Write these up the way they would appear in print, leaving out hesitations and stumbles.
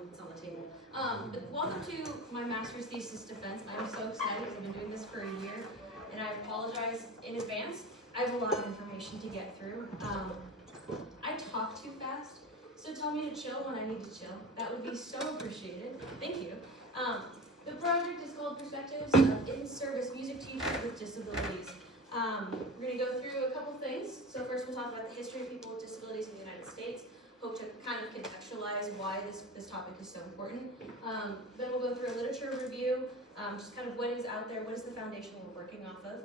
it's on the table. But welcome to my master's thesis defense. I'm so excited because I've been doing this for a year, and I apologize in advance. I have a lot of information to get through. I talk too fast, so tell me to chill when I need to chill. That would be so appreciated. Thank you. The project is called Perspectives in Service Music Teachers with Disabilities. We're going to go through a couple things. So first we'll talk about the history of people with disabilities in the United States. Hope to kind of contextualize why this topic is so important. Then we'll go through a literature review, just kind of what is out there, what is the foundation we're working off of,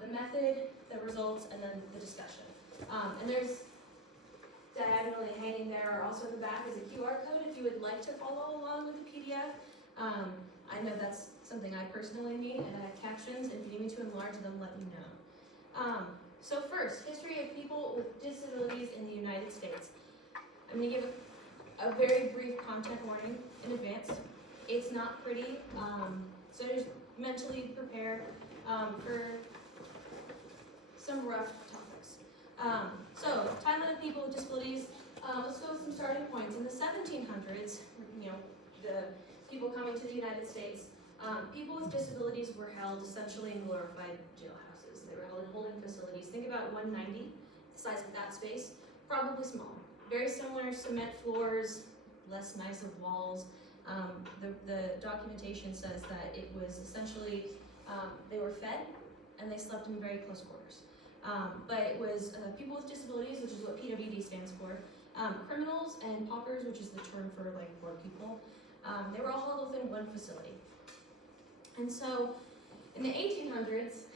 the method, the results, and then the discussion. And there's diagonally hanging there, or also in the back, is a QR code if you would like to follow along with the PDF. I know that's something I personally need, and I have captions. If you need me to enlarge them, let me know. So first, history of people with disabilities in the United States. I'm going to give a very brief content warning in advance. It's not pretty, so just mentally prepare for some rough topics. So, timeline of people with disabilities. Let's go with some starting points. In the 1700s, the people coming to the United States, people with disabilities were held essentially in glorified jailhouses. They were held in holding facilities. Think about 190, the size of that space, probably small. Very similar cement floors, less nice of walls. The documentation says that it was essentially, they were fed and they slept in very close quarters. But it was people with disabilities, which is what PWD stands for, criminals and paupers, which is the term for like poor people. They were all held within one facility. And so in the 1800s,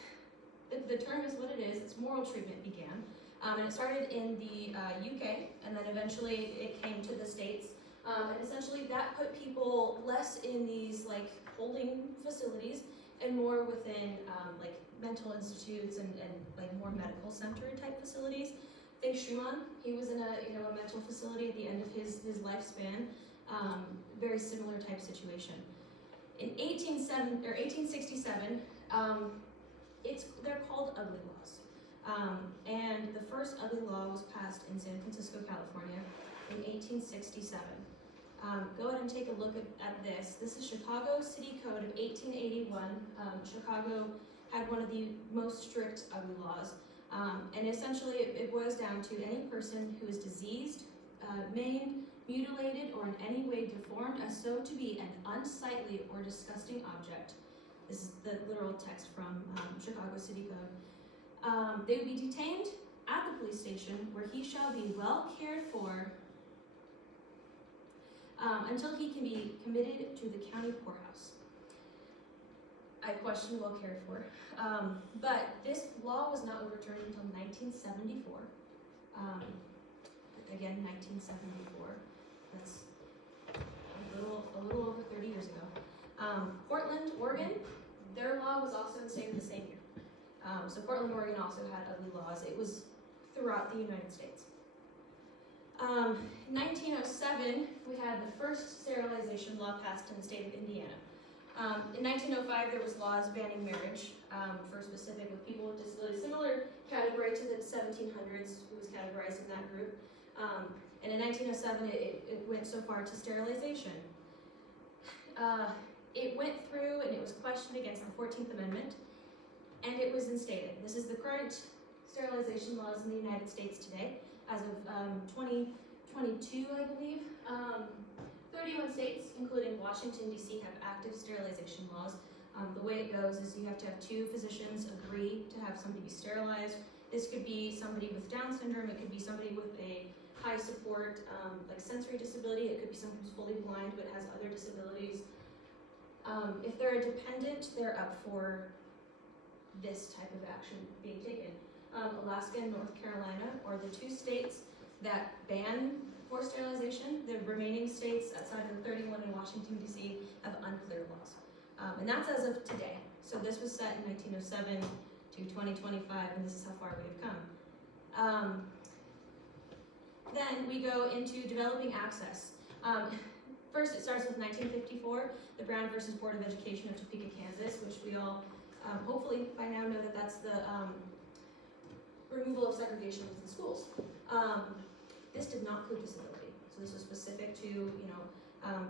the term is what it is, it's moral treatment began. And it started in the UK, and then eventually it came to the States. And essentially that put people less in these like holding facilities and more within like mental institutes and like more medical center type facilities. Think Schumann, he was in a mental facility at the end of his lifespan. Very similar type situation. In 1867, they're called ugly laws. And the first ugly law was passed in San Francisco, California in 1867. Go ahead and take a look at this. This is Chicago City Code of 1881. Chicago had one of the most strict ugly laws. And essentially it boils down to any person who is diseased, maimed, mutilated, or in any way deformed as so to be an unsightly or disgusting object. This is the literal text from Chicago City Code. They would be detained at the police station where he shall be well cared for until he can be committed to the county poorhouse. I question well cared for. But this law was not overturned until 1974. Again, 1974. That's a little over 30 years ago. Portland, Oregon, their law was also the same year. So Portland, Oregon also had ugly laws. It was throughout the United States. 1907, we had the first sterilization law passed in the state of Indiana. In 1905, there was laws banning marriage for specific with people with disabilities, similar category to the 1700s, who was categorized in that group. And in 1907, it went so far to sterilization. It went through and it was questioned against the 14th Amendment, and it was instated. This is the current sterilization laws in the United States today, as of 2022, I believe. 31 states, including Washington, D.C., have active sterilization laws. The way it goes is you have to have 2 physicians agree to have somebody be sterilized. This could be somebody with Down syndrome, it could be somebody with a high support, like sensory disability, it could be someone who's fully blind but has other disabilities. If they're a dependent, they're up for this type of action being taken. Alaska and North Carolina are the 2 states that ban forced sterilization. The remaining states outside of the 31 in Washington, D.C. have unclear laws. And that's as of today. So this was set in 1907 to 2025, and this is how far we have come. Then we go into developing access. First, it starts with 1954, the Brown versus Board of Education of Topeka, Kansas, which we all hopefully by now know that that's the removal of segregation within schools. This did not include disability, so this was specific to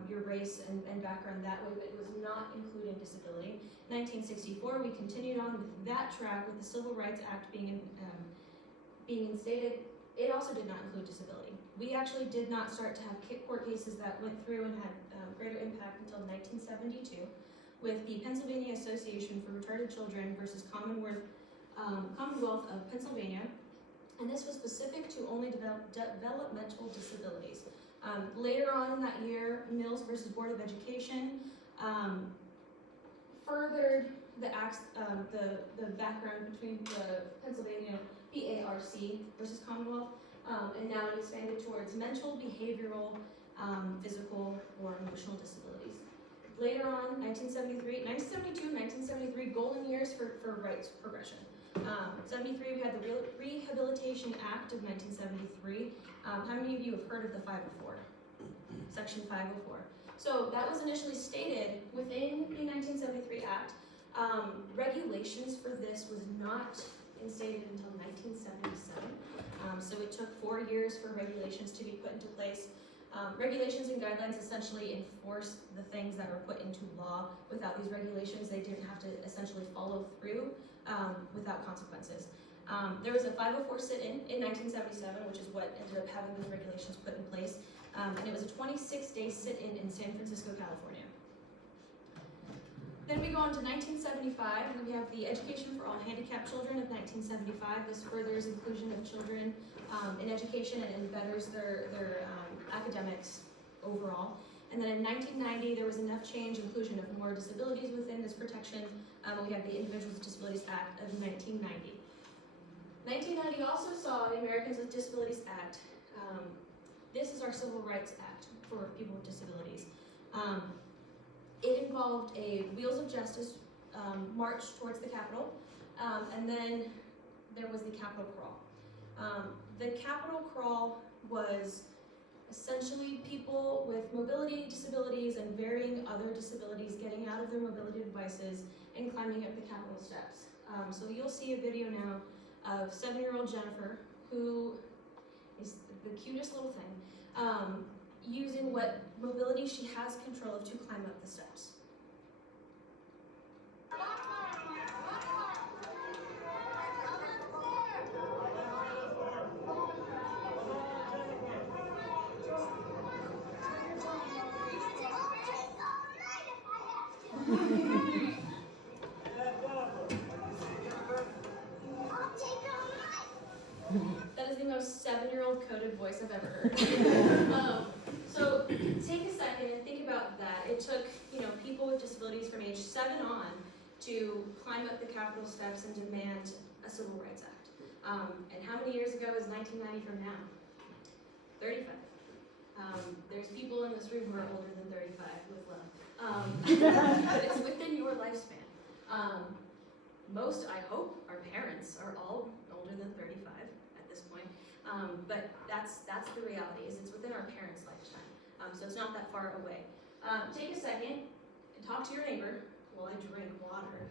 your race and background that way, but it was not including disability. 1964, we continued on with that track with the Civil Rights Act being instated. It also did not include disability. We actually did not start to have court cases that went through and had greater impact until 1972 with the Pennsylvania Association for Retarded Children versus Commonwealth of Pennsylvania. And this was specific to only developmental disabilities. Later on in that year, Mills versus Board of Education furthered the background between the Pennsylvania PARC versus Commonwealth, and now it expanded towards mental, behavioral, physical, or emotional disabilities. Later on, 1972, 1973, golden years for rights progression. 73, we had the Rehabilitation Act of 1973. How many of you have heard of the 504? Section 504. So that was initially stated within the 1973 Act. Regulations for this was not instated until 1977. So it took 4 years for regulations to be put into place. Regulations and guidelines essentially enforce the things that were put into law. Without these regulations, they didn't have to essentially follow through without consequences. There was a 504 sit-in in 1977, which is what ended up having those regulations put in place. And it was a 26-day sit-in San Francisco, California. Then we go on to 1975, and we have the Education for All Handicapped Children of 1975. This furthers inclusion of children in education and betters their academics overall. And then in 1990, there was enough change, inclusion of more disabilities within this protection. We have the Individuals with Disabilities Act of 1990. 1990 also saw the Americans with Disabilities Act. This is our Civil Rights Act for people with disabilities. It involved a Wheels of Justice march towards the Capitol, and then there was the Capitol Crawl. The Capitol Crawl was essentially people with mobility disabilities and varying other disabilities getting out of their mobility devices and climbing up the Capitol steps. So you'll see a video now of 7-year-old Jennifer, who is the cutest little thing, using what mobility she has control of to climb up the steps. That is the most 7-year-old coded voice I've ever heard. So take a second and think about that. It took, people with disabilities from age 7 on to climb up the Capitol steps and demand a Civil Rights Act. And how many years ago is 1990 from now? 35. There's people in this room who are older than 35 with love. But it's within your lifespan. Most, I hope, our parents are all older than 35 at this point. But that's the reality, is it's within our parents' lifetime. So it's not that far away. Take a second and talk to your neighbor while I drink water.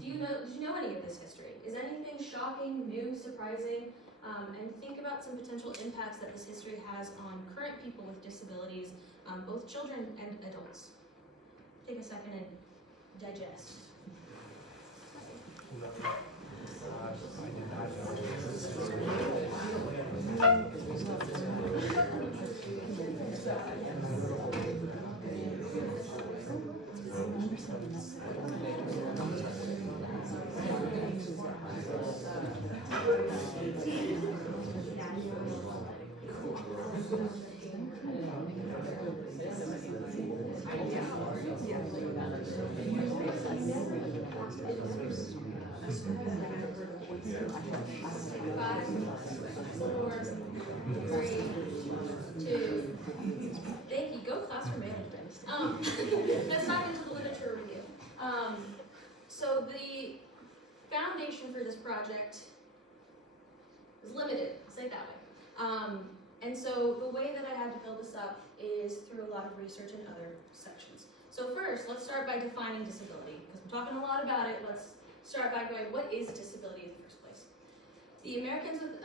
Did you know any of this history? Is anything shocking, new, surprising? And think about some potential impacts that this history has on current people with disabilities, both children and adults. Take a second and digest. I did not know. Five, 4, 3, 2. Thank you. Go class for management. Let's dive into the literature review. So the foundation for this project is limited. I'll say it that way. And so the way that I had to build this up is through a lot of research in other sections. So first, let's start by defining disability, because we're talking a lot about it. Let's start by going, what is disability in the first place? The Americans with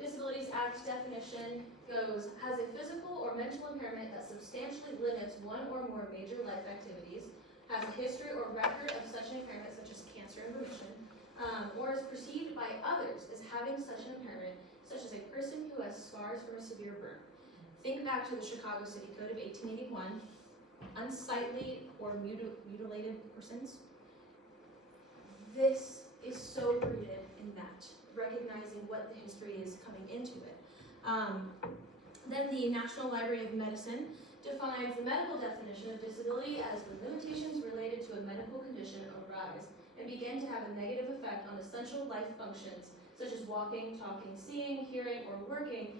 Disabilities Act definition goes, has a physical or mental mental impairment that substantially limits one or more major life activities, has a history or record of such an impairment, such as cancer and remission, or is perceived by others as having such an impairment, such as a person who has scars from a severe burn. Think back to the Chicago City Code of 1881, unsightly or mutilated persons. This is so rooted in that, recognizing what the history is coming into it. Then the National Library of Medicine defines the medical definition of disability as the limitations related to a medical condition arise and begin to have a negative effect on essential life functions, such as walking, talking, seeing, hearing, or working,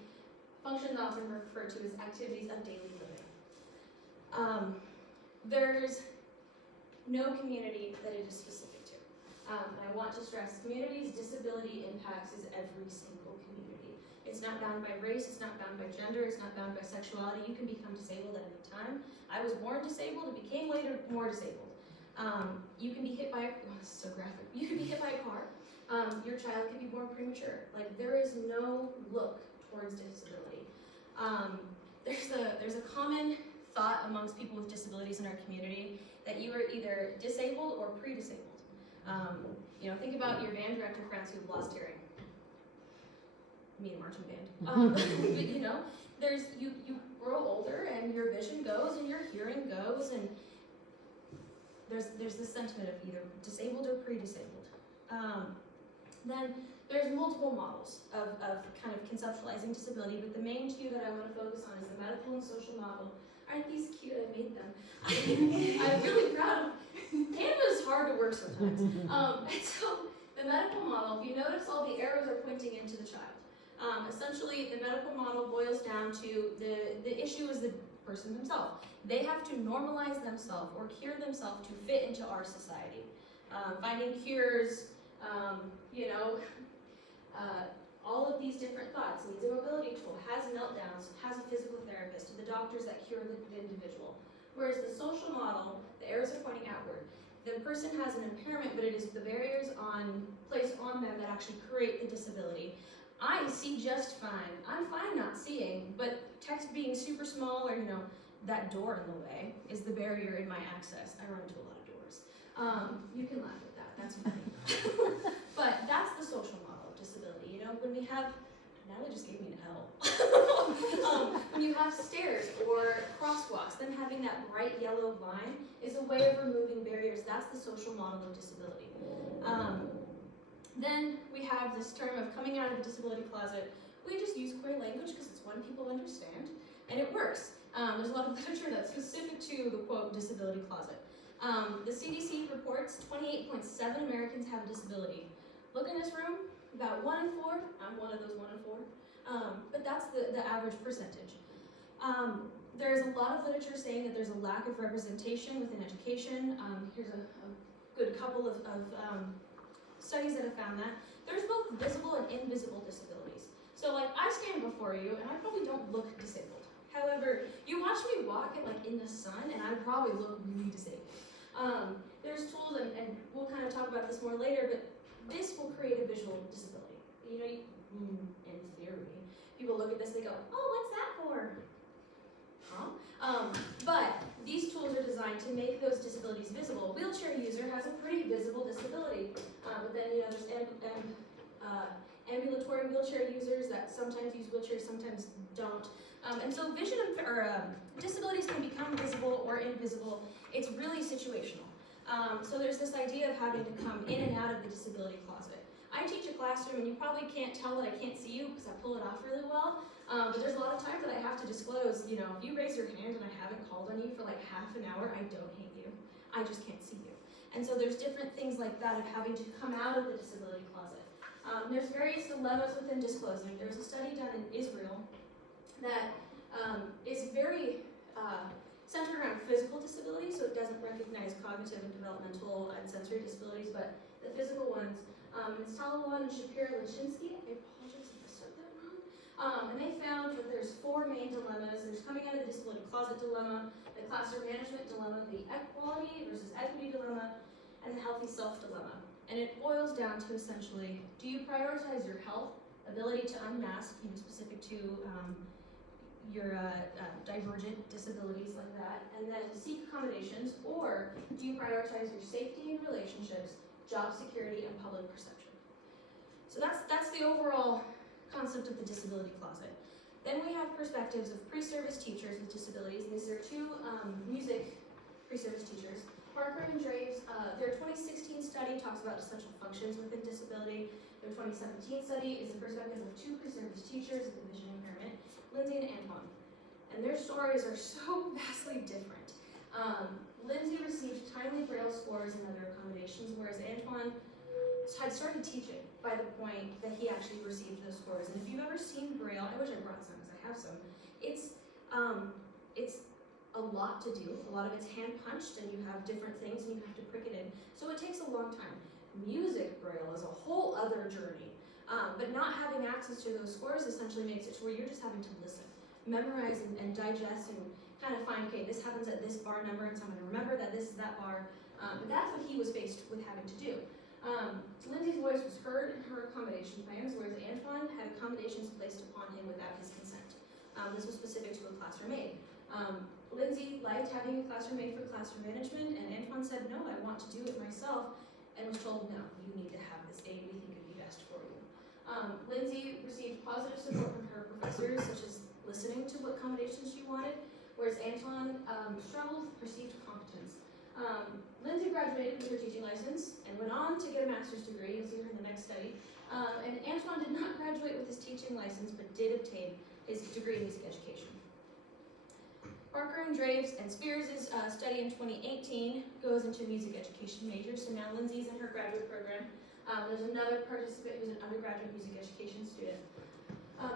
functions often referred to as activities of daily living. There's no community that it is specific to. I want to stress, communities' disability impacts is every single community. It's not bound by race, it's not bound by gender, it's not bound by sexuality. You can become disabled at any time. I was born disabled and became later more disabled. You can be hit by this is so graphic. You can be hit by a car. Your child can be born premature. Like, there is no look towards disability. There's a common thought amongst people with disabilities in our community that you are either disabled or pre-disabled. Think about your band director friends who've lost hearing. Me and marching band. But there's you grow older and your vision goes and your hearing goes, and there's this sentiment of either disabled or pre-disabled. Then there's multiple models of kind of conceptualizing disability, but the main two that I want to focus on is the medical and social model. Aren't these cute? I made them. I'm really proud of Canva is hard to work sometimes. And so the medical model, if you notice all the arrows are pointing into the child. Essentially, the medical model boils down to the issue is the person themselves. They have to normalize themselves or cure themselves to fit into our society. Finding cures, all of these different thoughts. Needs a mobility tool, has meltdowns, has a physical therapist, the doctors that cure the individual. Whereas the social model, the arrows are pointing outward. The person has an impairment, but it is the barriers placed on them that actually create the disability. I see just fine. I'm fine not seeing, but text being super small or, that door in the way is the barrier in my access. I run into a lot of doors. You can laugh at that, that's funny. But that's the social model of disability. When we have, Natalie just gave me an L. When you have stairs or crosswalks, then having that bright yellow line is a way of removing barriers. That's the social model of disability. Then we have this term of coming out of the disability closet. We just use queer language because it's one people understand, and it works. There's a lot of literature that's specific to the, quote, disability closet. The CDC reports 28.7 Americans have a disability. Look in this room, about 1 in 4. I'm one of those 1 in 4. But that's the average percentage. There's a lot of literature saying that there's a lack of representation within education. Here's a good couple of studies that have found that. There's both visible and invisible disabilities. So I stand before you and I probably don't look disabled. However, you watch me walk in the sun and I probably look really disabled. There's tools, and we'll kind of talk about this more later, but this will create a visual disability. In theory, people look at this, they go, oh, what's that for? Huh? But these tools are designed to make those disabilities visible. A wheelchair user has a pretty visible disability, but then there's ambulatory wheelchair users that sometimes use wheelchairs, sometimes don't. And so disabilities can become visible or invisible. It's really situational. So there's this idea of having to come in and out of the disability closet. I teach a classroom, and you probably can't tell that I can't see you because I pull it off really well. But there's a lot of times that I have to disclose, if you raise your hand and I haven't called on you for half an hour, I don't hate you. I just can't see you. And so there's different things like that of having to come out of the disability closet. There's various dilemmas within disclosing. There's a study done in Israel that is very centered around physical disability, so it doesn't recognize cognitive and developmental and sensory disabilities, but the physical ones. It's Talawan and Shapiro-Lachinsky. I apologize if I said that wrong. And they found that there's 4 main dilemmas. There's coming out of the disability closet dilemma, the classroom management dilemma, the equality versus equity dilemma, and the healthy self dilemma. And it boils down to essentially, do you prioritize your health, ability to unmask, specific to divergent disabilities like that, and then to seek accommodations, or do you prioritize your safety and relationships, job security, and public perception? So that's the overall concept of the disability closet. Then we have perspectives of pre-service teachers with disabilities. These are two music pre-service teachers. Parker and Draves, their 2016 study talks about essential functions within disability. Their 2017 study is the perspective of two pre-service teachers with a vision impairment, Lindsay and Antoine. And their stories are so vastly different. Lindsay received timely Braille scores and other accommodations, whereas Antoine had started teaching by the point that he actually received those scores. And if you've ever seen Braille, I wish I brought some because I have some. It's a lot to do. A lot of it's hand punched and you have different things and you have to prick it in. So it takes a long time. Music Braille is a whole other journey. But not having access to those scores essentially makes it to where you're just having to listen, memorize and digest and kind of find, okay, this happens at this bar number, and so I'm going to remember that this is that bar. But that's what he was faced with having to do. Lindsay's voice was heard in her accommodation plans, whereas Antoine had accommodations placed upon him without his consent. This was specific to a classroom aide. Lindsay liked having a classroom aide for classroom management, and Antoine said, no, I want to do it myself, and was told, no, you need to have this aide, we think it'd be best for you. Lindsay received positive support from her professors, such as listening to what accommodations she wanted, whereas Antoine struggled with perceived competence. Lindsay graduated with her teaching license and went on to get a master's degree, you'll see her in the next study, and Antoine did not graduate with his teaching license, but did obtain his degree in music education. Parker and Draves and Spears' study in 2018 goes into music education major, so now Lindsay's in her graduate program. There's another participant who's an undergraduate music education student.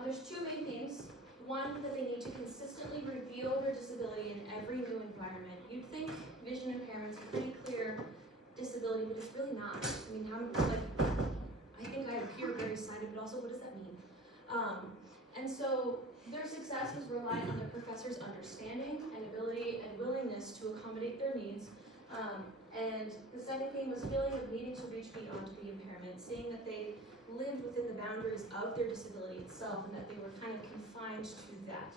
There's two main themes. One, that they need to consistently reveal their disability in every new environment. You'd think vision impairment's a pretty clear disability, but it's really not. I mean, I think I appear very sighted, but also what does that mean? And so their success was reliant on their professors' understanding and ability and willingness to accommodate their needs. And the second theme was feeling of needing to reach beyond the impairment, seeing that they lived within the boundaries of their disability itself and that they were kind of confined to that.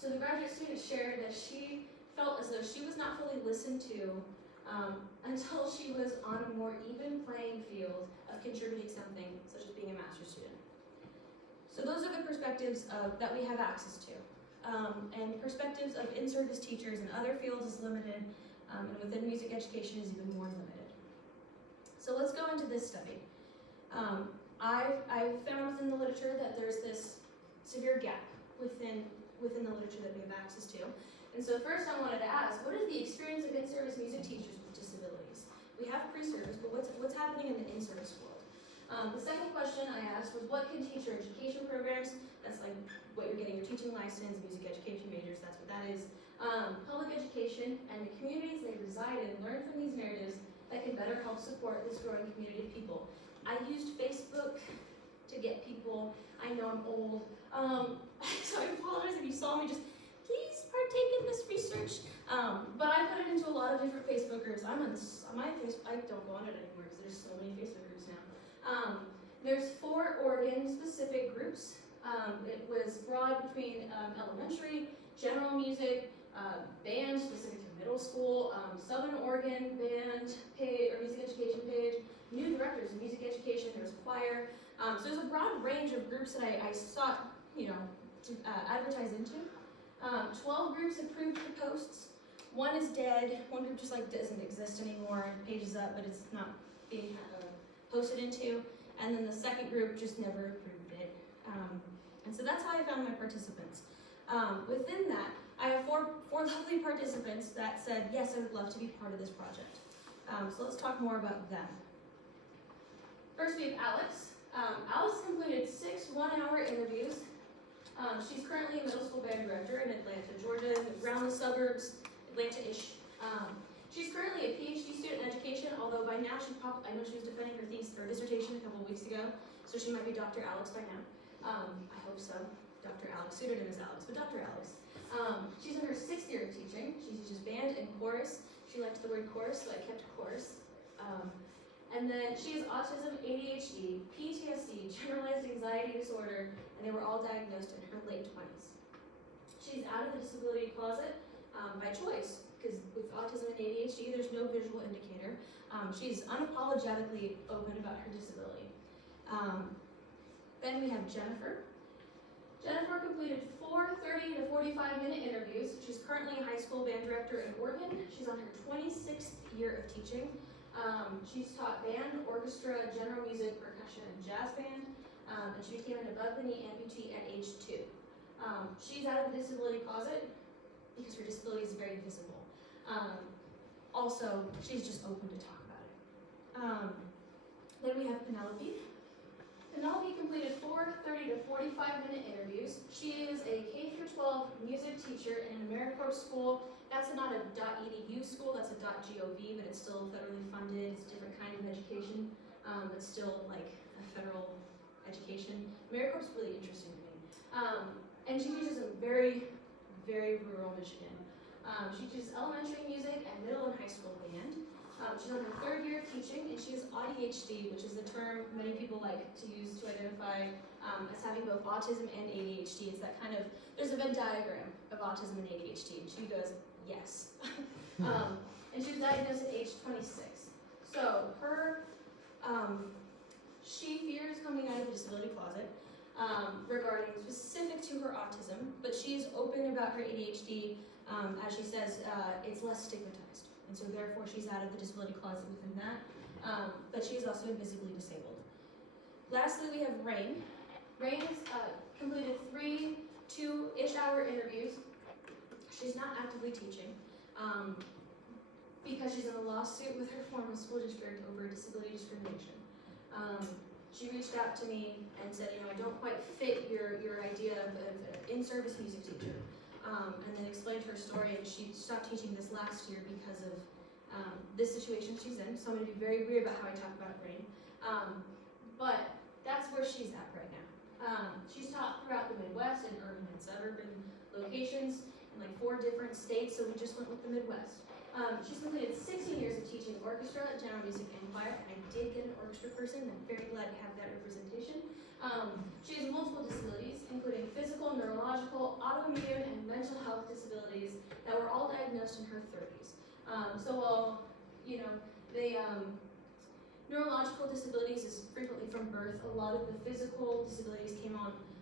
So the graduate student shared that she felt as though she was not fully listened to until she was on a more even playing field of contributing something, such as being a master's student. So those are the perspectives that we have access to. And perspectives of in-service teachers in other fields is limited, and within music education is even more limited. So let's go into this study. I've found within the literature that there's this severe gap within the literature that we have access to. And so first I wanted to ask, what is the experience of in-service music teachers with disabilities? We have pre-service, but what's happening in the in-service world? The second question I asked was, what can teacher education programs, that's like what you're getting your teaching license, music education majors, that's what that is, public education, and the communities they reside in learn from these narratives that can better help support this growing community of people. I used Facebook to get people, I know I'm old, so I apologize if you saw me, just please partake in this research. But I put it into a lot of different Facebook groups. I'm on my Facebook, I don't go on it anymore because there's so many Facebook groups now. There's 4 Oregon-specific groups. It was broad between elementary, general music, band specific to middle school, Southern Oregon band page, or music education page, new directors of music education, there's choir. So there's a broad range of groups that I sought, to advertise into. 12 groups approved the posts. 1 is dead. 1 group just doesn't exist anymore. The page is up, but it's not being posted into. And then the second group just never approved it. And so that's how I found my participants. Within that, I have four lovely participants that said, yes, I would love to be part of this project. So let's talk more about them. First, we have Alex. Alex completed 6 one-hour interviews. She's currently a middle school band director in Atlanta, Georgia, around the suburbs, Atlanta-ish. She's currently a PhD student in education, although by now I know she was defending her thesis or dissertation a couple of weeks ago, so she might be Dr. Alex by now. I hope so. Dr. Alex, pseudonym is Alex, but Dr. Alex. She's in her 6th year of teaching. She teaches band and chorus. She liked the word chorus, so I kept chorus. And then she has autism, ADHD, PTSD, generalized anxiety disorder, and they were all diagnosed in her late 20s. disability closet by choice, because with autism and ADHD, there's no visual indicator. She's unapologetically open about her disability. Then we have Jennifer. Jennifer completed 4 30 to 45-minute interviews. She's currently a high school band director in Oregon. She's on her 26th year of teaching. She's taught band, orchestra, general music, percussion, and jazz band. And she became an above-the-knee amputee at age 2. She's out of the disability closet because her disability is very visible. Also, she's just open to talk about it. Then we have Penelope. Penelope completed 4 30 to 45-minute interviews. She is a K-12 music teacher in an AmeriCorps school. That's not a .edu school, that's a .gov, but it's still federally funded. It's a different kind of education, but still like a federal education. AmeriCorps is really interesting to me. And she teaches in very, very rural Michigan. She teaches elementary music and middle and high school band. She's on her 3rd year of teaching, and she has ADHD, which is the term many people like to use to identify as having both autism and ADHD. It's that kind of, there's a Venn diagram of autism and ADHD, and she goes, yes. And she was diagnosed at age 26. So she fears coming out of the disability closet regarding specific to her autism, but she's open about her ADHD. As she says, it's less stigmatized. And so therefore she's out of the disability closet within that, but she is also invisibly disabled. Lastly, we have Rain. Rain has completed 3 2-ish hour interviews. She's not actively teaching because she's in a lawsuit with her former school district over disability discrimination. She reached out to me and said, I don't quite fit your idea of an in-service music teacher. And then explained her story, and she stopped teaching this last year because of this situation she's in. So I'm going to be very weird about how I talk about Rain. But that's where she's at right now. She's taught throughout the Midwest and urban and suburban locations in like 4 different states, so we just went with the Midwest. She's completed 16 years of teaching orchestra, general music, and choir, and I did get an orchestra person, and I'm very glad to have that representation. She has multiple disabilities, including physical, neurological, autoimmune, and mental health disabilities that were all diagnosed in her 30s. So while, neurological disabilities is frequently from birth, a lot of the physical disabilities came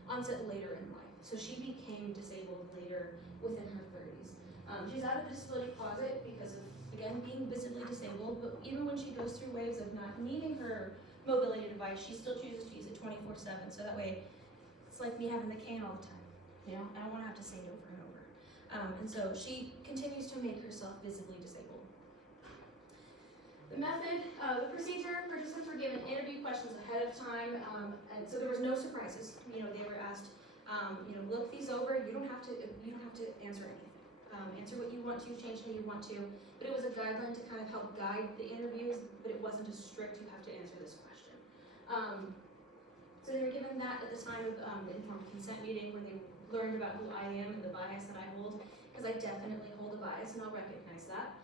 onset later in life. So she became disabled later within her 30s. She's out of the disability closet because of, again, being visibly disabled, but even when she goes through waves of not needing her mobility device, she still chooses to use it 24/7, so that way it's like me having the cane all the time. I don't want to have to say it over and over. And so she continues to make herself visibly disabled. The method, the procedure, participants were given interview questions ahead of time, and so there was no surprises. They were asked, look these over. You don't have to answer anything. Answer what you want to, change how you want to. But it was a guideline to kind of help guide the interviews, but it wasn't as strict. You have to answer this question. So they were given that at the time of the informed consent meeting when they learned about who I am and the bias that I hold, because I definitely hold a bias and I'll recognize that.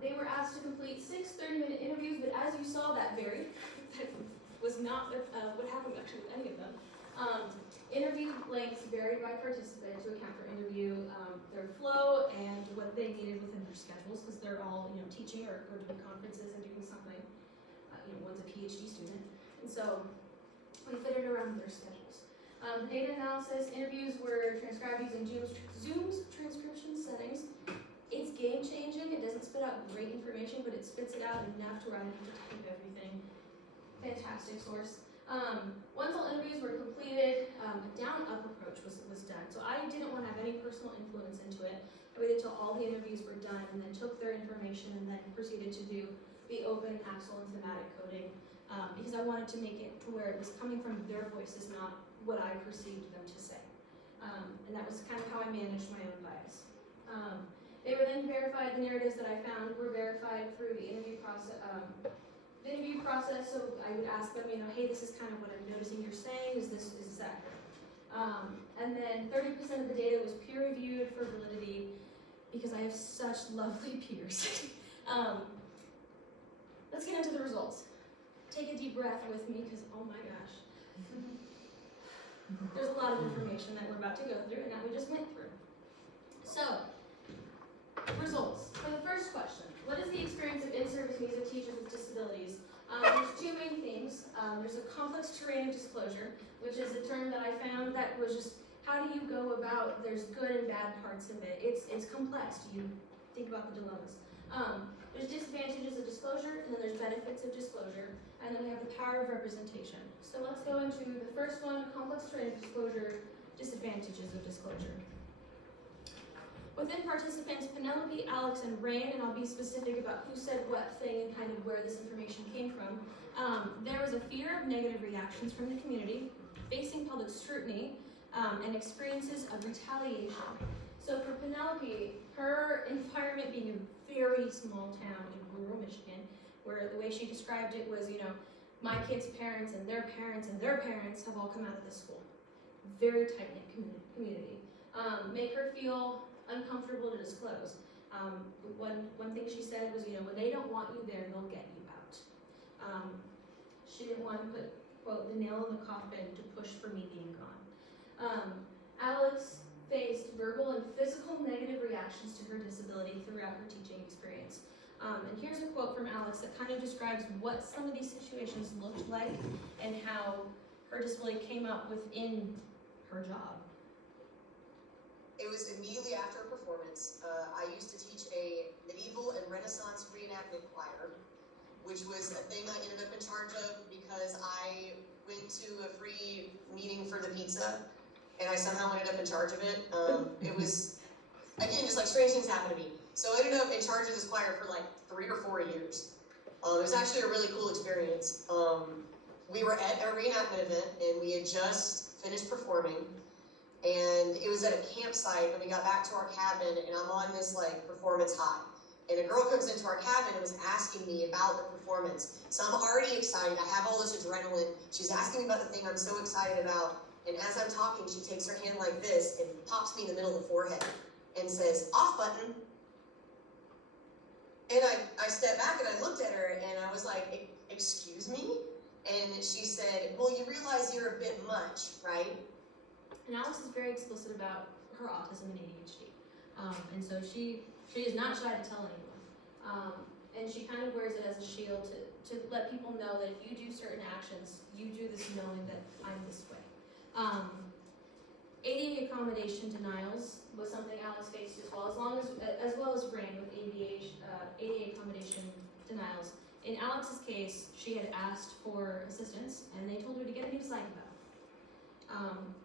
They were asked to complete 6 30-minute interviews, but as you saw, that varied. That was not what happened actually with any of them. Interview lengths varied by participant to account for interview, their flow, and what they needed within their schedules, because they're all teaching or doing conferences and doing something. One's a PhD student, and so we fitted around their schedules. Data analysis interviews were transcribed using Zoom's transcription settings. It's game-changing. It doesn't spit out great information, but it spits it out enough to where I don't have to type everything. Fantastic source. Once all interviews were completed, a down-up approach was done. So I didn't want to have any personal influence into it. I waited until all the interviews were done and then took their information and then proceeded to do the open, axle, and thematic coding because I wanted to make it to where it was coming from their voices, not what I perceived them to say. And that was kind of how I managed my own bias. They were then verified, the narratives that I found were verified through the interview process. So I would ask them, hey, this is kind of what I'm noticing you're saying, is this accurate? And then 30% of the data was peer reviewed for validity because I have such lovely peers. Let's get into the results. Take a deep breath with me because, oh my gosh. There's a lot of information that we're about to go through and that we just went through. complex terrain of disclosure, which is a term that I found that was just, how do you go about, there's good and bad parts of it. It's complex. Do you think about the dilemmas? There's disadvantages of disclosure, and then there's benefits of disclosure, and then we have the power of representation. So let's go into the first one, complex terrain of disclosure, disadvantages of disclosure. Within participants, Penelope, Alex, and Rain, and I'll be specific about who said what thing and kind of where this information came from, there was a fear of negative reactions from the community, facing public scrutiny, and experiences of retaliation. So for Penelope, her environment being a very small town in rural Michigan, where the way she described it was, my kids' parents and their parents and their parents have all come out of this school. Very tight-knit community. Make her feel uncomfortable to disclose. One thing she said was, when they don't want you there, they'll get you out. She didn't want to put, quote, the nail in the coffin to push for me being gone. Alex faced verbal and physical negative reactions to her disability throughout her teaching experience. And here's a quote from Alex that kind of describes what some of these situations looked like and how her disability came up within her job. It was immediately after a performance. I used to teach a medieval and Renaissance reenactment choir, which was a thing I ended up in charge of because I went to a free meeting for the pizza, and I somehow ended up in charge of it. It was, again, just like strange things happened to me. So I ended up in charge of this choir for like 3 or 4 years. It was actually a really cool experience. We were at a reenactment event, and we had just finished performing. And it was at a campsite, and we got back to our cabin, and I'm on this like performance high. And a girl comes into our cabin and was asking me about the performance. So I'm already excited, I have all this adrenaline. She's asking me about the thing I'm so excited about. And as I'm talking, she takes her hand like this and pops me in the middle of the forehead and says, "Off button." And I stepped back and I looked at her and I was like, "Excuse me?" And she said, "Well, you realize you're a bit much, right?" And Alex is very explicit about her autism and ADHD. And so she is not shy to tell anyone. And she kind of wears it as a shield to let people know that if you do certain actions, you do this knowing that I'm this way. ADA accommodation denials was something Alex faced as well as Rain with ADA accommodation denials. In Alex's case, she had asked for assistance, and they told her to get a new psych eval.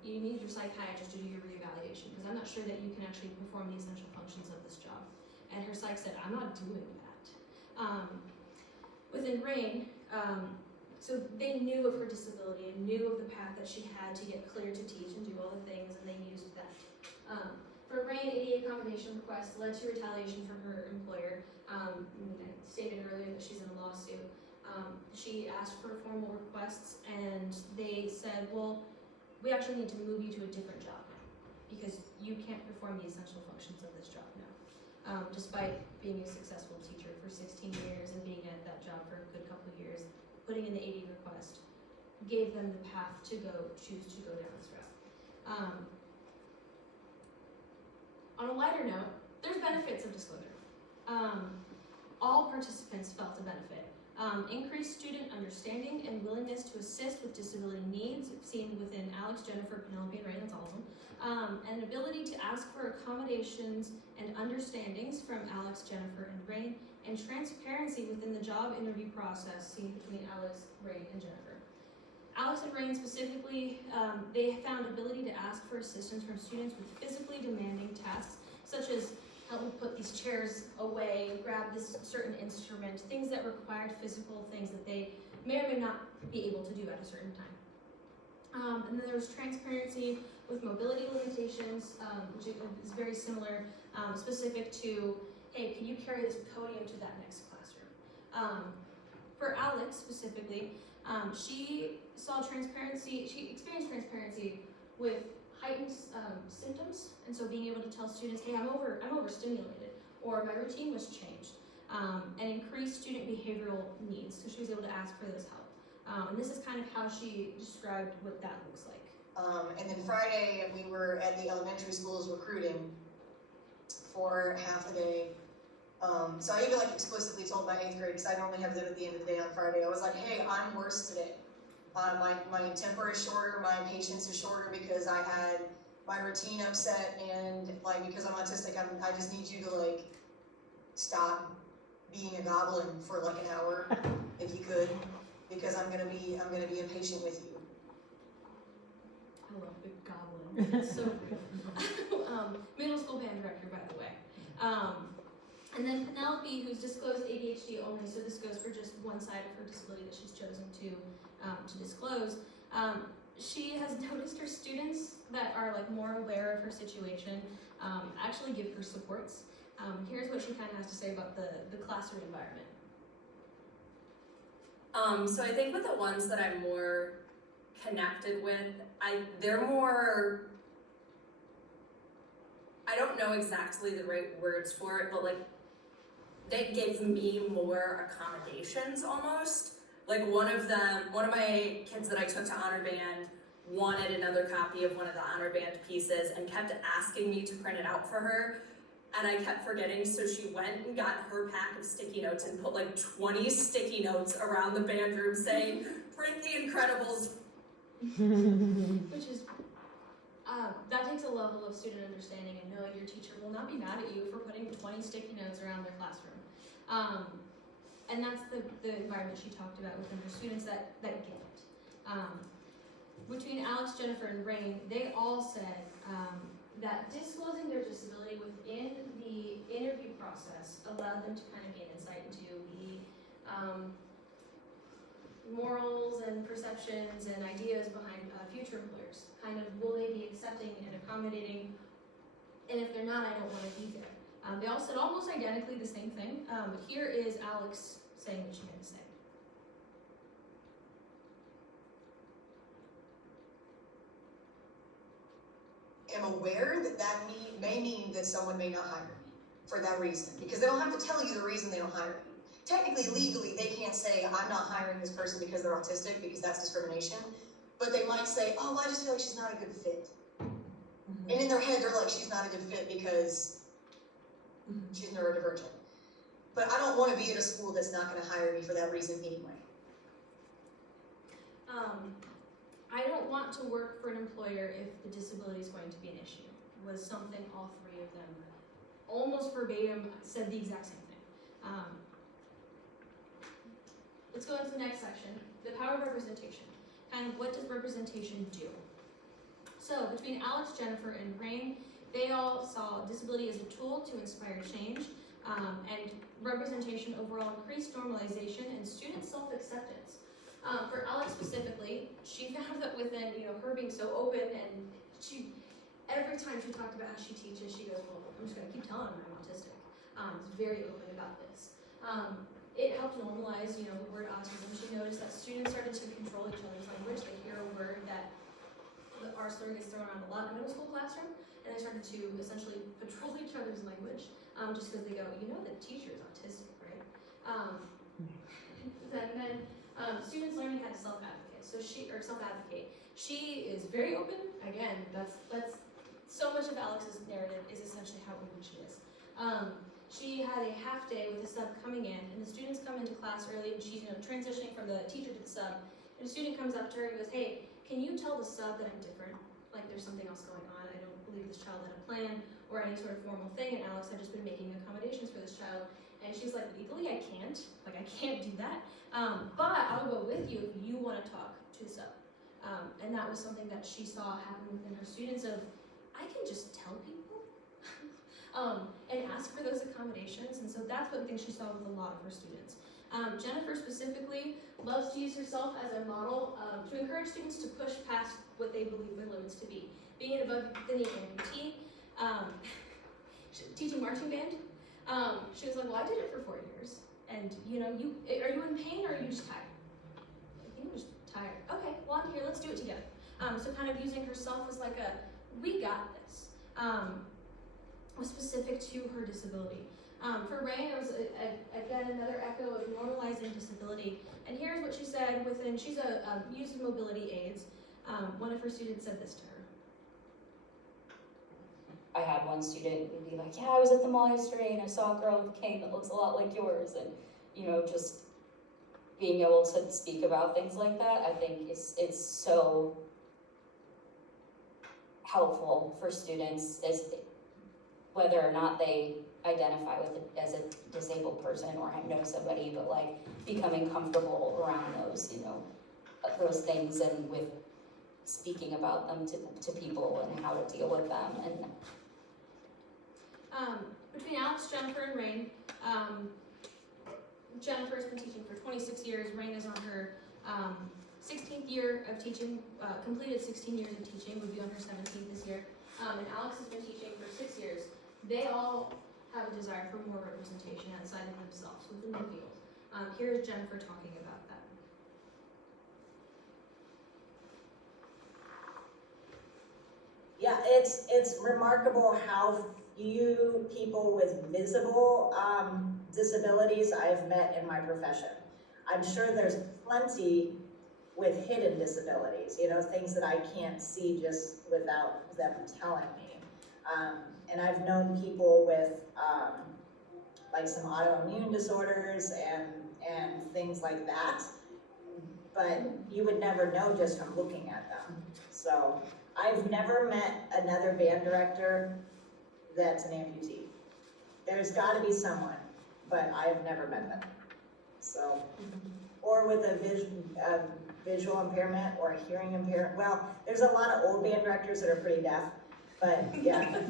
You need your psychiatrist to do your reevaluation, because I'm not sure that you can actually perform the essential functions of this job. And her psych said, "I'm not doing that." Within Rain, so they knew of her disability and knew of the path that she had to get cleared to teach and do all the things, and they used that. For Rain, ADA accommodation requests led to retaliation from her employer. I stated earlier that she's in a lawsuit. She asked for formal requests, and they said, "Well, we actually need to move you to a different job now, because you can't perform the essential functions of this job now." Despite being a successful teacher for 16 years and being at that job for a good couple of years, putting in the AD request gave them the path to choose to go down this route. On a lighter note, there's benefits of disclosure. All participants felt a benefit. Increased student understanding and willingness to assist with disability needs, seen within Alex, Jennifer, Penelope, and Ray, that's awesome. An ability to ask for accommodations and understandings from Alex, Jennifer, and Ray, and transparency within the job interview process seen between Alex, Ray, and Jennifer. Alex and Ray specifically, they found ability to ask for assistance from students with physically demanding tasks, such as help me put these chairs away, grab this certain instrument, things that required physical things that they may or may not be able to do at a certain time. And then there was transparency with mobility limitations, which is very similar, specific to, hey, can you carry this podium to that next classroom? For Alex specifically, she experienced transparency with heightened symptoms, and so being able to tell students, hey, I'm overstimulated, or my routine was changed, and increased student behavioral needs, so she was able to ask for this help. And this is kind of how she described what that looks like. And then Friday, we were at the elementary schools recruiting for half a day. So I even explicitly told my 8th grade, because I normally have them at the end of the day on Friday, I was like, hey, I'm worse today. my temper is shorter, my patience is shorter because I had my routine upset, and like because I'm autistic, I just need you to like stop being a goblin for like an hour, if you could, because I'm gonna be impatient with you. I love Big Goblin. It's so real. Middle school band director, by the way. And then Penelope, who's disclosed ADHD only, so this goes for just one side of her disability that she's chosen to disclose. She has noticed her students that are like more aware of her situation actually give her supports. Here's what she kind of has to say about the classroom environment. So I think with the ones that I'm more connected with, they're more, I don't know exactly the right words for it, but like they give me more accommodations almost. Like one of my kids that I took to honor band wanted another copy of one of the honor band pieces and kept asking me to print it out for her. And I kept forgetting, so she went and got her pack of sticky notes and put like 20 sticky notes around the band room saying, print the Incredibles. Which is, that takes a level of student understanding and knowing your teacher will not be mad at you for putting 20 sticky notes around their classroom. And that's the environment she talked about within her students that get it. Between Alex, Jennifer, and Rain, they all said that disclosing their disability within the interview process allowed them to kind of gain insight into the morals and perceptions and ideas behind future employers. Kind of, will they be accepting and accommodating? And if they're not, I don't want to be there. They all said almost identically the same thing, but here is Alex saying what she had to say. I'm aware that may mean that someone may not hire me for that reason, because they don't have to tell you the reason they don't hire you. Technically, legally, they can't say, I'm not hiring this person because they're autistic, because that's discrimination. But they might say, oh, I just feel like she's not a good fit. Mm-hmm. And in their head, they're like, she's not a good fit because she's neurodivergent. But I don't want to be at a school that's not going to hire me for that reason anyway. I don't want to work for an employer if the disability is going to be an issue, was something all three of them almost verbatim said the exact same thing. Let's go into the next section, the power of representation. Kind of what does representation do? So between Alex, Jennifer, and Rain, they all saw disability as a tool to inspire change, and representation overall increased normalization and student self-acceptance. For Alex specifically, she found that within her being so open, and every time she talked about how she teaches, she goes, well, I'm just going to keep telling them I'm autistic. Is very open about this. It helped normalize, the word autism. She noticed that students started to control each other's language. They hear a word that the R slur gets thrown around a lot in middle school classroom, and they started to essentially patrol each other's language, just because they go, the teacher is autistic, right? Then students learning how to self-advocate. Self-advocate. She is very open. Again, that's so much of Alex's narrative is essentially how open she is. She had a half day with the sub coming in, and the students come into class early, and she's transitioning from the teacher to the sub. And a student comes up to her and goes, "Hey, can you tell the sub that I'm different? Like there's something else going on. I don't believe this child had a plan or any sort of formal thing." And Alex had just been making accommodations for this child. And she's like, legally, I can't. Like, I can't do that. But I'll go with you if you want to talk to the sub. And that was something that she saw happen within her students of, I can just tell people and ask for those accommodations. And so that's one thing she saw with a lot of her students. Jennifer specifically loves to use herself as a model to encourage students to push past what they believe their limits to be. Being an above the knee amputee, teaching marching band. She was like, well, I did it for 4 years, and are you in pain or are you just tired? I think I'm just tired. Okay, well, I'm here, let's do it together. So kind of using herself as like we got this, was specific to her disability. For Rain, it was, again, another echo of normalizing disability, and here's what she said she's uses mobility aids. One of her students said this to her. I had one student who'd be like, yeah, I was at the mall yesterday and I saw a girl with a cane that looks a lot like yours, and just being able to speak about things like that, I think it's so helpful for students, as whether or not they identify with it as a disabled person or know somebody, but like becoming comfortable around those, those things, and with speaking about them to people and how to deal with them. And between Alex, Jennifer, and Rain, Jennifer's been teaching for 26 years. Rain is on her 16th year of teaching, completed 16 years of teaching, would be on her 17th this year. And Alex has been teaching for 6 years. They all have a desire for more representation outside of themselves within the field. Here's Jennifer talking about that. Yeah, it's remarkable how few people with visible disabilities I've met in my profession. I'm sure there's plenty with hidden disabilities, things that I can't see just without them telling me. And I've known people with like some autoimmune disorders and things like that, but you would never know just from looking at them. So I've never met another band director that's an amputee. There's gotta be someone, but I have never met them. So, or with a visual impairment or a hearing impairment. Well, there's a lot of old band directors that are pretty deaf, but yeah.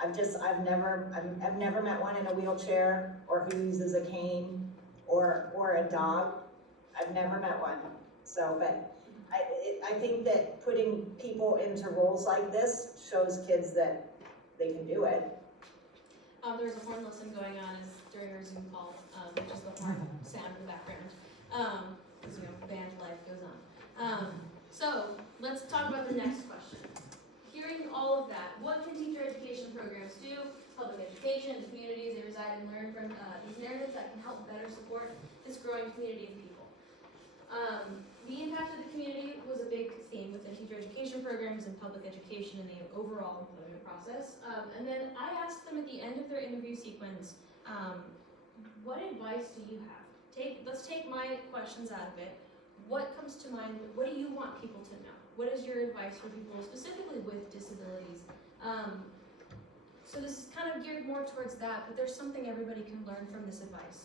I've never met one in a wheelchair or who uses a cane or a dog. I've never met one. So, but I think that putting people into roles like this shows kids that they can do it. There's a horn listen going on during our Zoom call, which is the horn sound in the background, because band life goes on. So let's talk about the next question. Hearing all of that, what can teacher education programs do? Public education, the communities they reside and learn from these narratives that can help better support this growing community of people. The impact of the community was a big theme within teacher education programs and public education in the overall employment process. And then I asked them at the end of their interview sequence, what advice do you have? Let's take my questions out of it. What comes to mind? What do you want people to know? What is your advice for people specifically with disabilities? So this is kind of geared more towards that, but there's something everybody can learn from this advice.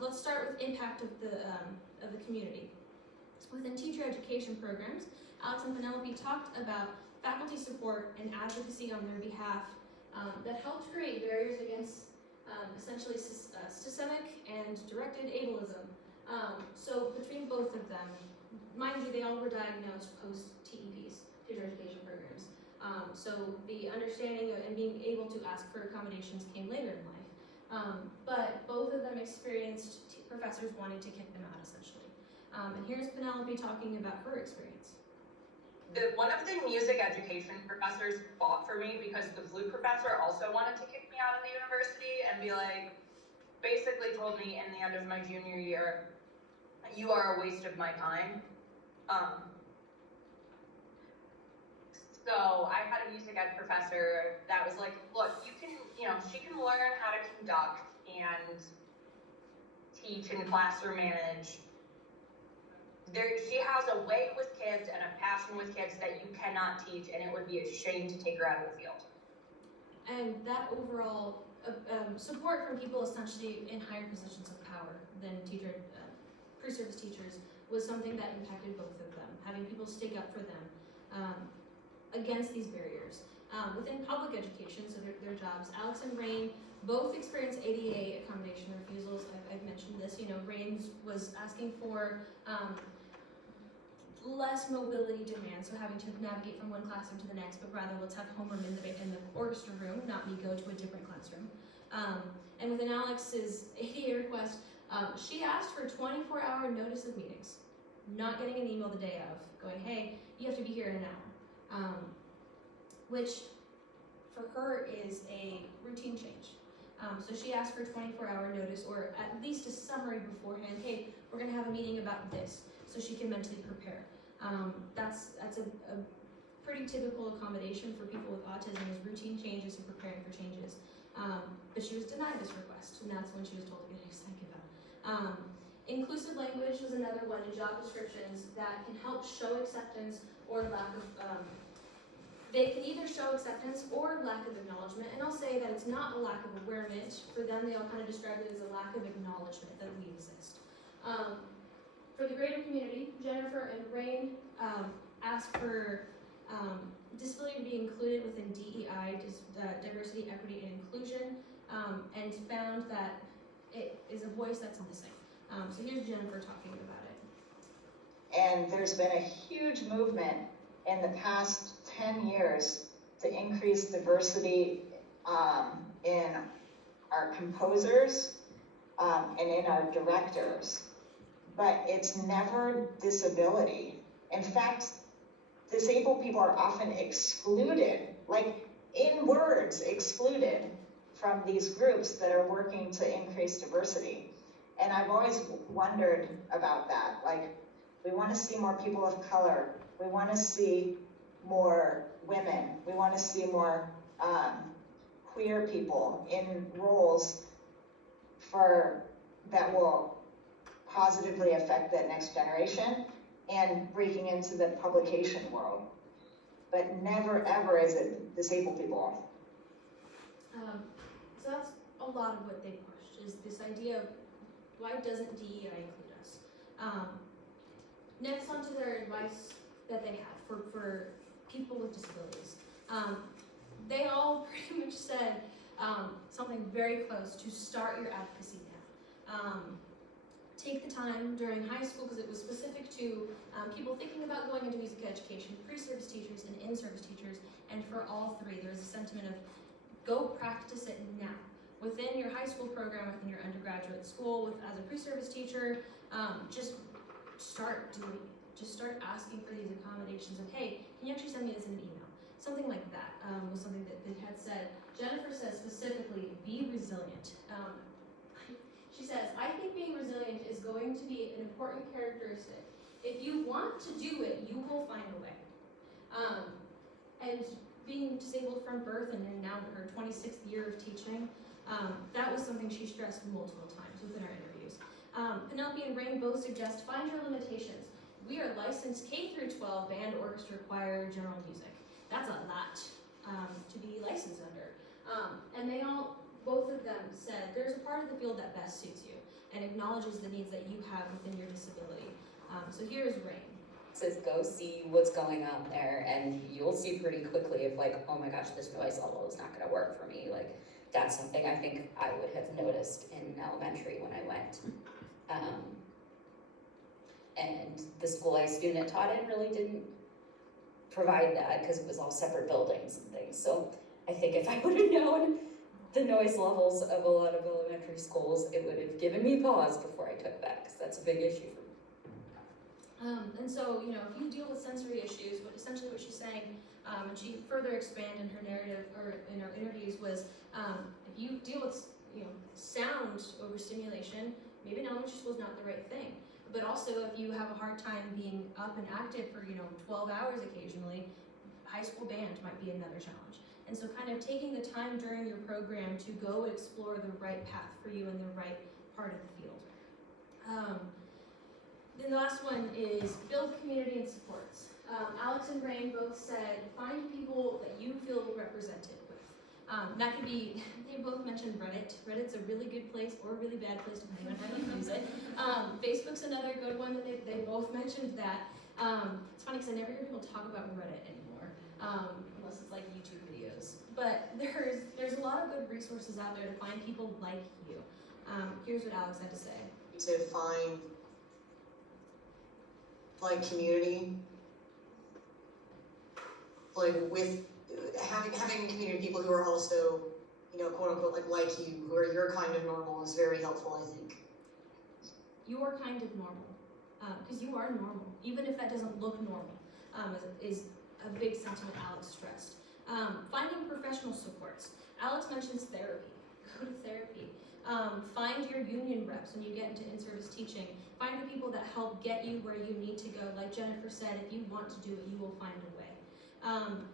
Let's start with impact of the community. Within teacher education programs, Alex and Penelope talked about faculty support and advocacy on their behalf that helped create barriers against essentially systemic and directed ableism. So between both of them, mind you, they all were diagnosed post-TEPs, teacher education programs. So the understanding and being able to ask for accommodations came later in life. But both of them experienced professors wanting to kick them out, essentially. And here's Penelope talking about her experience. One of the music education professors fought for me because the flute professor also wanted to kick me out of the university and be like, basically told me in the end of my junior year, you are a waste of my time. So I had a music ed professor that was like, look, she can learn how to conduct and teach and classroom manage. She has a way with kids and a passion with kids that you cannot teach, and it would be a shame to take her out of the field. And that overall support from people essentially in higher positions of power than pre-service teachers was something that impacted both of them, having people stick up for them against these barriers. Within public education, so their jobs, Alex and Rain both experienced ADA accommodation refusals. I've mentioned this, Rain was asking for less mobility demand, so having to navigate from one classroom to the next, but rather let's have homeroom in the orchestra room, not me go to a different classroom. And within Alex's ADA request, she asked for 24-hour notice of meetings, not getting an email the day of, going, hey, you have to be here in an hour, which for her is a routine change. So she asked for 24-hour notice, or at least a summary beforehand, hey, we're gonna have a meeting about this, so she can mentally prepare. That's a pretty typical accommodation for people with autism, is routine changes and preparing for changes. But she was denied this request, and that's when she was told to get a psych eval. Inclusive language was another one in job descriptions that can help show acceptance or lack of, they can either show acceptance or lack of acknowledgement, and I'll say that it's not a lack of awareness. For them, they all kind of describe it as a lack of acknowledgement that we exist. For the greater community, Jennifer and Rain asked for disability to be included within DEI, diversity, equity, and inclusion, and found that it is a voice that's missing. So here's Jennifer talking about it. And there's been a huge movement in the past 10 years to increase diversity in our composers and in our directors, but it's never disability. In fact, disabled people are often excluded, like in words, excluded from these groups that are working to increase diversity. And I've always wondered about that. Like, we want to see more people of color. We want to see more women. We want to see more queer people in roles that will positively affect the next generation and breaking into the publication world. But never ever is it disabled people. So that's a lot of what they pushed, is this idea of why doesn't DEI include us? Next on to their advice that they had for people with disabilities. They all pretty much said something very close to start your advocacy now. Take the time during high school, because it was specific to people thinking about going into music education, pre-service teachers and in-service teachers, and for all three, there was a sentiment of go practice it now. Within your high school program, within your undergraduate school, as a pre-service teacher, just start doing it. Just start asking for these accommodations of, hey, can you actually send me this in an email? Something like that was something that they had said. Jennifer says specifically, be resilient. She says, I think being resilient is going to be an important characteristic. If you want to do it, you will find a way. And being disabled from birth and now in her 26th year of teaching, that was something she stressed multiple times within our interviews. Penelope and Rain both suggest find your limitations. We are licensed K through 12 band, orchestra, choir, general music. That's a lot to be licensed under. And they both of them said there's a part of the field that best suits you and acknowledges the needs that you have within your disability. So here's Rain. Says go see what's going on there, and you'll see pretty quickly if like, oh my gosh, this noise level is not going to work for me. Like, that's something I think I would have noticed in elementary when I went. And the school I student taught in really didn't provide that because it was all separate buildings and things. So I think if I would have known the noise levels of a lot of elementary schools, it would have given me pause before I took that, because that's a big issue for me. And so, if you deal with sensory issues, essentially what she's saying, and she further expanded in her narrative or in her interviews was, if you deal with, sound overstimulation, maybe elementary school is not the right thing. But also, if you have a hard time being up and active for, 12 hours occasionally, high school band might be another challenge. And so kind of taking the time during your program to go explore the right path for you in the right part of the field. Then the last one is build community and supports. Alex and Rain both said, find people that you feel represented with. That could be, they both mentioned Reddit. Reddit's a really good place or a really bad place depending on how you use it. Facebook's another good one that they both mentioned that. It's funny because I never hear people talk about Reddit anymore, unless it's like YouTube videos. But there's a lot of good resources out there to find people like you. Here's what Alex had to say. To find community, with having community people who are also, quote unquote, like you, who are your kind of normal is very helpful, I think. You are kind of normal, because you are normal, even if that doesn't look normal, is a big sentiment Alex stressed. Finding professional supports. Alex mentions therapy. Go to therapy. Find your union reps when you get into in-service teaching. Find the people that help get you where you need to go. Like Jennifer said, if you want to do it, you will find a way.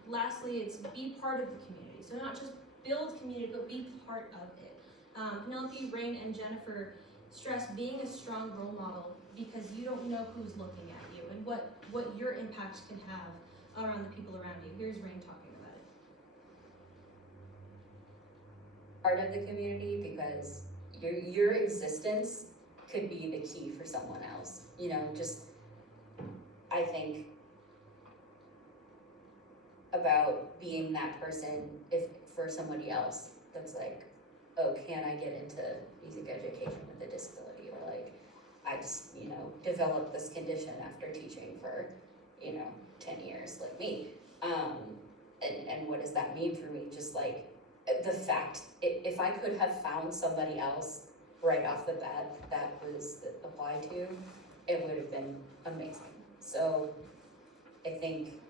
Lastly, it's be part of the community. So not just build community, but be part of it. Penelope, Rain, and Jennifer stress being a strong role model because you don't know who's looking at you and what your impact can have around the people around you. Here's Rain talking about it. Part of the community, because your existence could be the key for someone else. You know, just, I think about being that person if for somebody else that's like, oh, can I get into music education with a disability? Or like, I just, you know, developed this condition after teaching for, 10 years like me. And what does that mean for me? Just like the fact, if I could have found somebody else right off the bat that was applied to, it would have been amazing. So I think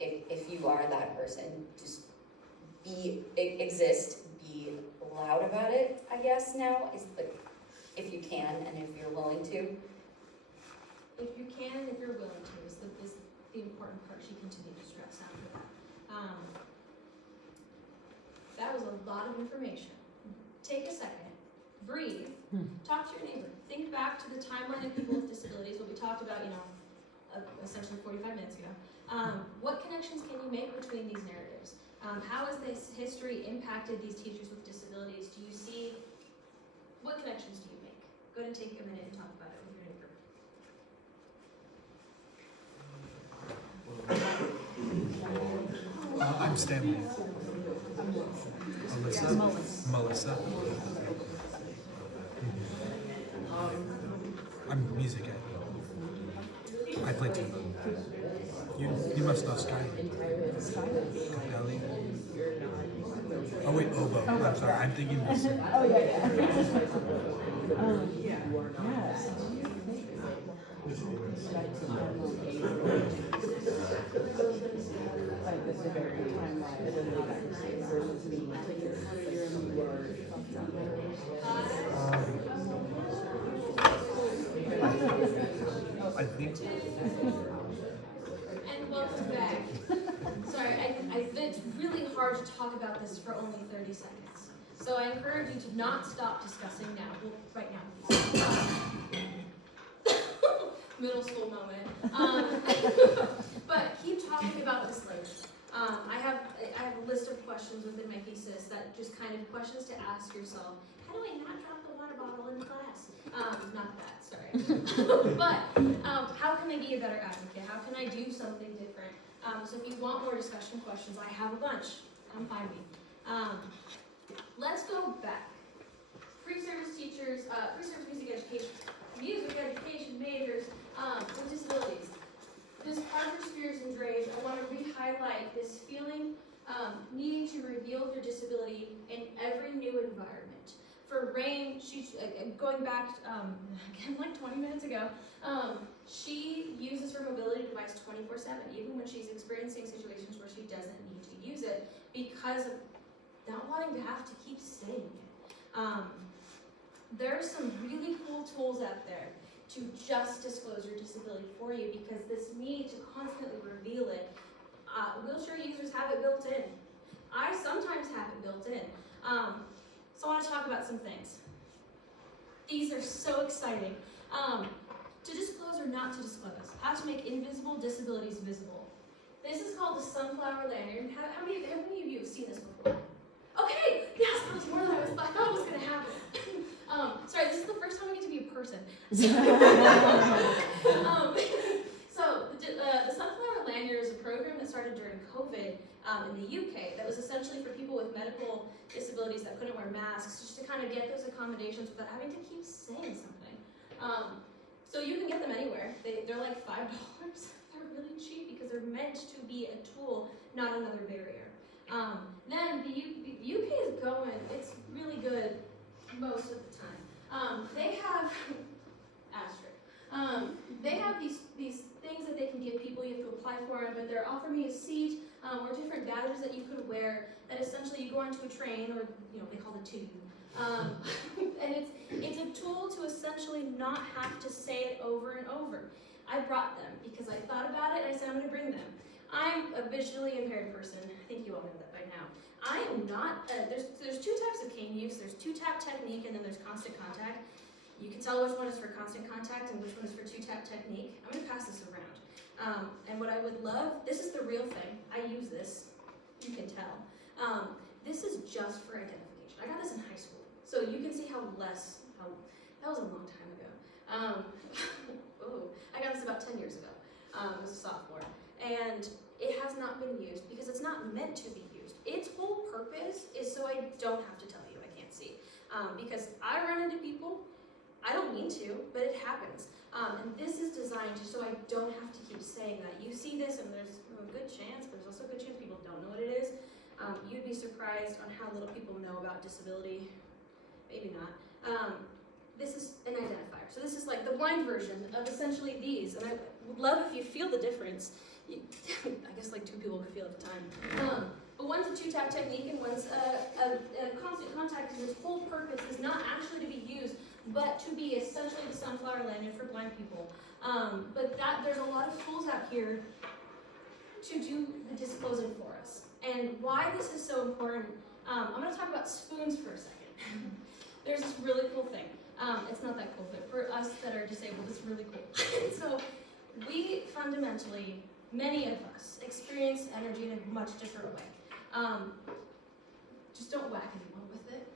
if you are that person, just exist, be loud about it, I guess now, is like, if you can and if you're willing to. If you can and if you're willing to is the important part she continued to stress after that. That was a lot of information. Take a second, breathe, talk to your neighbor. Think back to the timeline of people with disabilities, what we talked about, essentially 45 minutes ago. What connections can you make between these narratives? How has this history impacted these teachers with disabilities? Do you see, what connections do you make? Go ahead and take a minute and talk about it with your neighbor. I'm Stanley. Melissa. I'm music ed. I play tuba. You must know Sky. Capelli. Oh wait, oboe. I'm sorry. I'm thinking this. Oh yeah. Yes. Like this is a very timeline versus me. I think. And welcome back. Sorry, it's really hard to talk about this for only 30 seconds. So I encourage you to not stop discussing now. Well, right now. Middle school moment. But keep talking about this later. I have a list of questions within my thesis that just kind of questions to ask yourself. How do I not drop the water bottle in class? Not that, sorry. But how can I be a better advocate? How can I do something different? So if you want more discussion questions, I have a bunch. Come find me. Let's go back. Pre-service teachers, pre-service music education majors with disabilities. This Parker, Spears, and Drave, I want to re-highlight this feeling, needing to reveal your disability in every new environment. For Rain, she's going back again like 20 minutes ago, she uses her mobility device 24/7, even when she's experiencing situations where she doesn't need to use it because of not wanting to have to keep saying it. There are some really cool tools out there to just disclose your disability for you because this need to constantly reveal it, wheelchair users have it built in. I sometimes have it built in. So I want to talk about some things. These are so exciting. To disclose or not to disclose. How to make invisible disabilities visible. This is called the sunflower lanyard. How many of you have seen this before? Okay, yes, that was more than I thought was going to happen. Sorry, this is the first time I get to be a person. So the sunflower lanyard is a program that started during COVID in the UK that was essentially for people with medical disabilities that couldn't wear masks, just to kind of get those accommodations without having to keep saying something. So you can get them anywhere. They're like $5. They're really cheap because they're meant to be a tool, not another barrier. Then the UK is going, it's really good most of the time. They have, they have these things that they can give people. You have to apply for them, but they're offering me a seat or different badges that you could wear that essentially you go onto a train, or they call it tube. And it's a tool to essentially not have to say it over and over. I brought them because I thought about it and I said I'm going to bring them. I'm a visually impaired person. I think you all know that by now. I am not, there's two types of cane use. There's two-tap technique and then there's constant contact. You can tell which one is for constant contact and which one is for two-tap technique. I'm gonna pass this around. And what I would love, this is the real thing. I use this, you can tell. This is just for identification. I got this in high school. So you can see how that was a long time ago. I got this about 10 years ago. I was a sophomore. And it has not been used because it's not meant to be used. Its whole purpose is so I don't have to tell you I can't see. Because I run into people, I don't mean to, but it happens. And this is designed so I don't have to keep saying that. You see this and there's a good chance, but there's also a good chance people don't know what it is. You'd be surprised on how little people know about disability. Maybe not. This is an identifier. So this is like the blind version of essentially these. And I would love if you feel the difference. I guess like 2 people could feel at the time. But one's a two-tap technique and one's a constant contact, because its whole purpose is not actually to be used, but to be essentially the sunflower lanyard for blind people. But there's a lot of tools out here to do the disclosing for us. And why this is so important, I'm going to talk about spoons for a second. There's this really cool thing. It's not that cool, but for us that are disabled, it's really cool. So we fundamentally, many of us, experience energy in a much different way. Just don't whack anyone with it.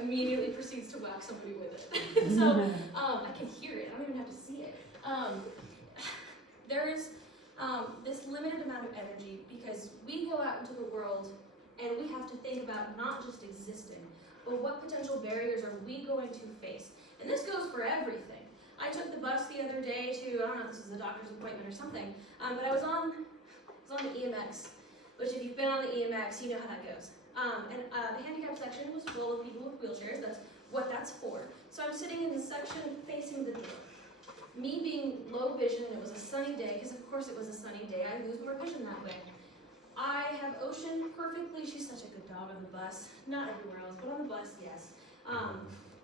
Immediately proceeds to whack somebody with it. So I can hear it. I don't even have to see it. There is this limited amount of energy because we go out into the world and we have to think about not just existing, but what potential barriers are we going to face? And this goes for everything. I took the bus the other day to, I don't know if this was a doctor's appointment or something, but I was on the EMX, which if you've been on the EMX, you know how that goes. And the handicap section was full of people with wheelchairs. That's what that's for. So I'm sitting in the section facing the door. Me being low vision, and it was a sunny day, because of course it was a sunny day, I lose more vision that way. I have Ocean perfectly, she's such a good dog on the bus. Not everywhere else, but on the bus, yes.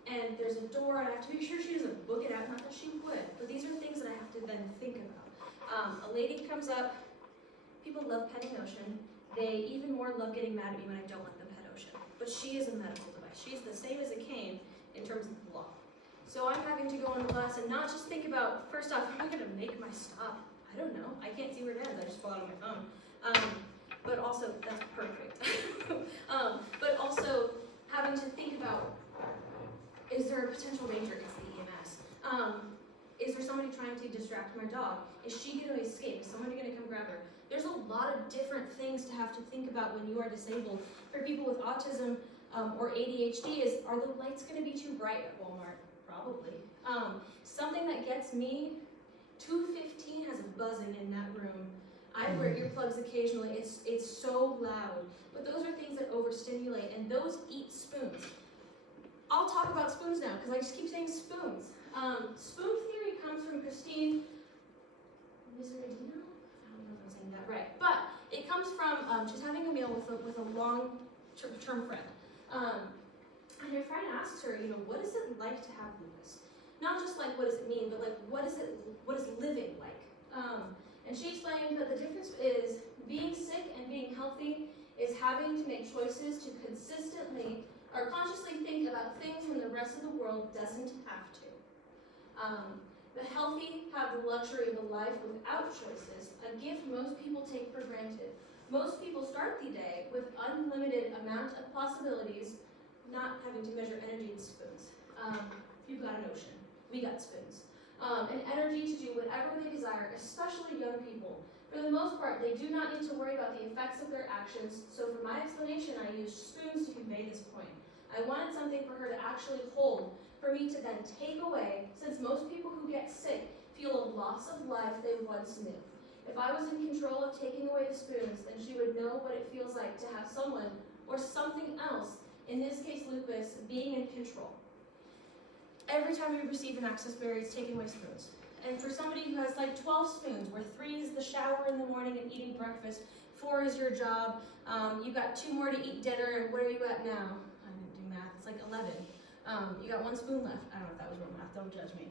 And there's a door, and I have to make sure she doesn't book it out, not that she would, but these are things that I have to then think about. A lady comes up, people love petting Ocean. They even more love getting mad at me when I don't let them pet Ocean. But she is a medical device. She's the same as a cane in terms of the law. So I'm having to go on the bus and not just think about, first off, am I gonna make my stop? I don't know, I can't see where it ends, I just fall out of my phone. But also, that's perfect. But also having to think about, is there a potential danger against the EMS? Is there somebody trying to distract my dog? Is she gonna escape? Is somebody gonna come grab her? There's a lot of different things to have to think about when you are disabled. For people with autism or ADHD is, are the lights gonna be too bright at Walmart? Probably. Something that gets me, 215 has a buzzing in that room. I wear earplugs occasionally, it's so loud. But those are things that overstimulate, and those eat spoons. I'll talk about spoons now, because I just keep saying spoons. Spoon theory comes from Christine Miseradino? I don't know if I'm saying that right. But it comes from, she's having a meal with a long-term friend. And her friend asks her, what is it like to have lupus? Not just like, what does it mean, but like, what is living like? And she explained that the difference is being sick and being healthy is having to make choices to consistently or consciously think about things when the rest of the world doesn't have to. The healthy have the luxury of a life without choices, a gift most people take for granted. Most people start the day with unlimited amount of possibilities, not having to measure energy in spoons. You've got an ocean, we got spoons. And energy to do whatever they desire, especially young people. For the most part, they do not need to worry about the effects of their actions, so for my explanation, I used spoons to convey this point. I wanted something for her to actually hold, for me to then take away, since most people who get sick feel a loss of life they once knew. If I was in control of taking away the spoons, then she would know what it feels like to have someone or something else, in this case lupus, being in control. Every time we receive an access barrier, it's taking away spoons. And for somebody who has like 12 spoons, where 3 is the shower in the morning and eating breakfast, 4 is your job, you got 2 more to eat dinner, and where are you at now? I didn't do math, it's like 11. You got 1 spoon left. I don't know if that was real math, don't judge me.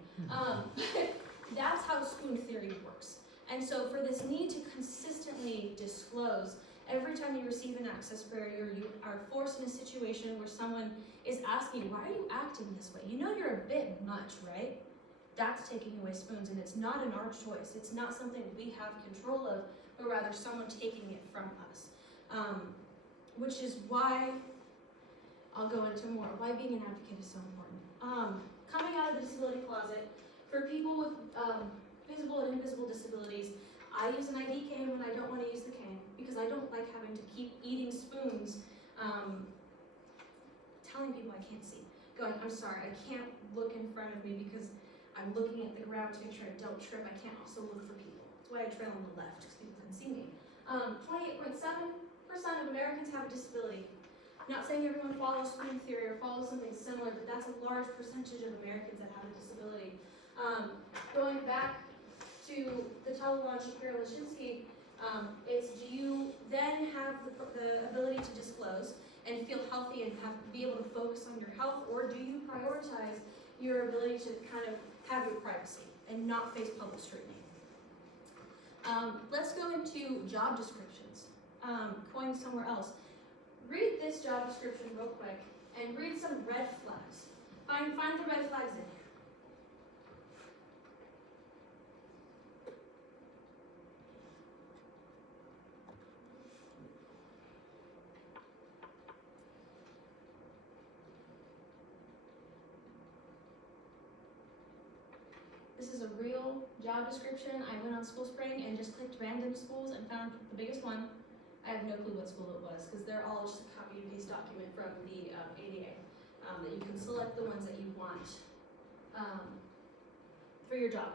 That's how spoon theory works. And so for this need to consistently disclose, every time you receive an access barrier, you are forced in a situation situation where someone is asking you, why are you acting this way? You know you're a bit much, right? That's taking away spoons, and it's not an our choice. It's not something we have control of, but rather someone taking it from us. Which is why, I'll go into more, why being an advocate is so important. Coming out of the disability closet, for people with visible and invisible disabilities, I use an ID cane when I don't want to use the cane, because I don't like having to keep eating spoons, telling people I can't see. Going, I'm sorry, I can't look in front of me because I'm looking at the ground to make sure I don't trip. I can't also look for people. That's why I trail on the left, because people can see me. 28.7% of Americans have a disability. I'm not saying everyone follows spoon theory or follows something similar, but that's a large percentage of Americans that have a disability. Going back to the Taliban Shakira Lashinsky, it's do you then have the ability to disclose and feel healthy and be able to focus on your health, or do you prioritize your ability to kind of have your privacy and not face public scrutiny? Let's go into job descriptions. Going somewhere else. Read this job description real quick and read some red flags. Find the red flags in here. This is a real job description. I went on School Spring and just clicked random schools and found the biggest one. I have no clue what school it was, because they're all just a copy and paste document from the ADA, that you can select the ones that you want for your job.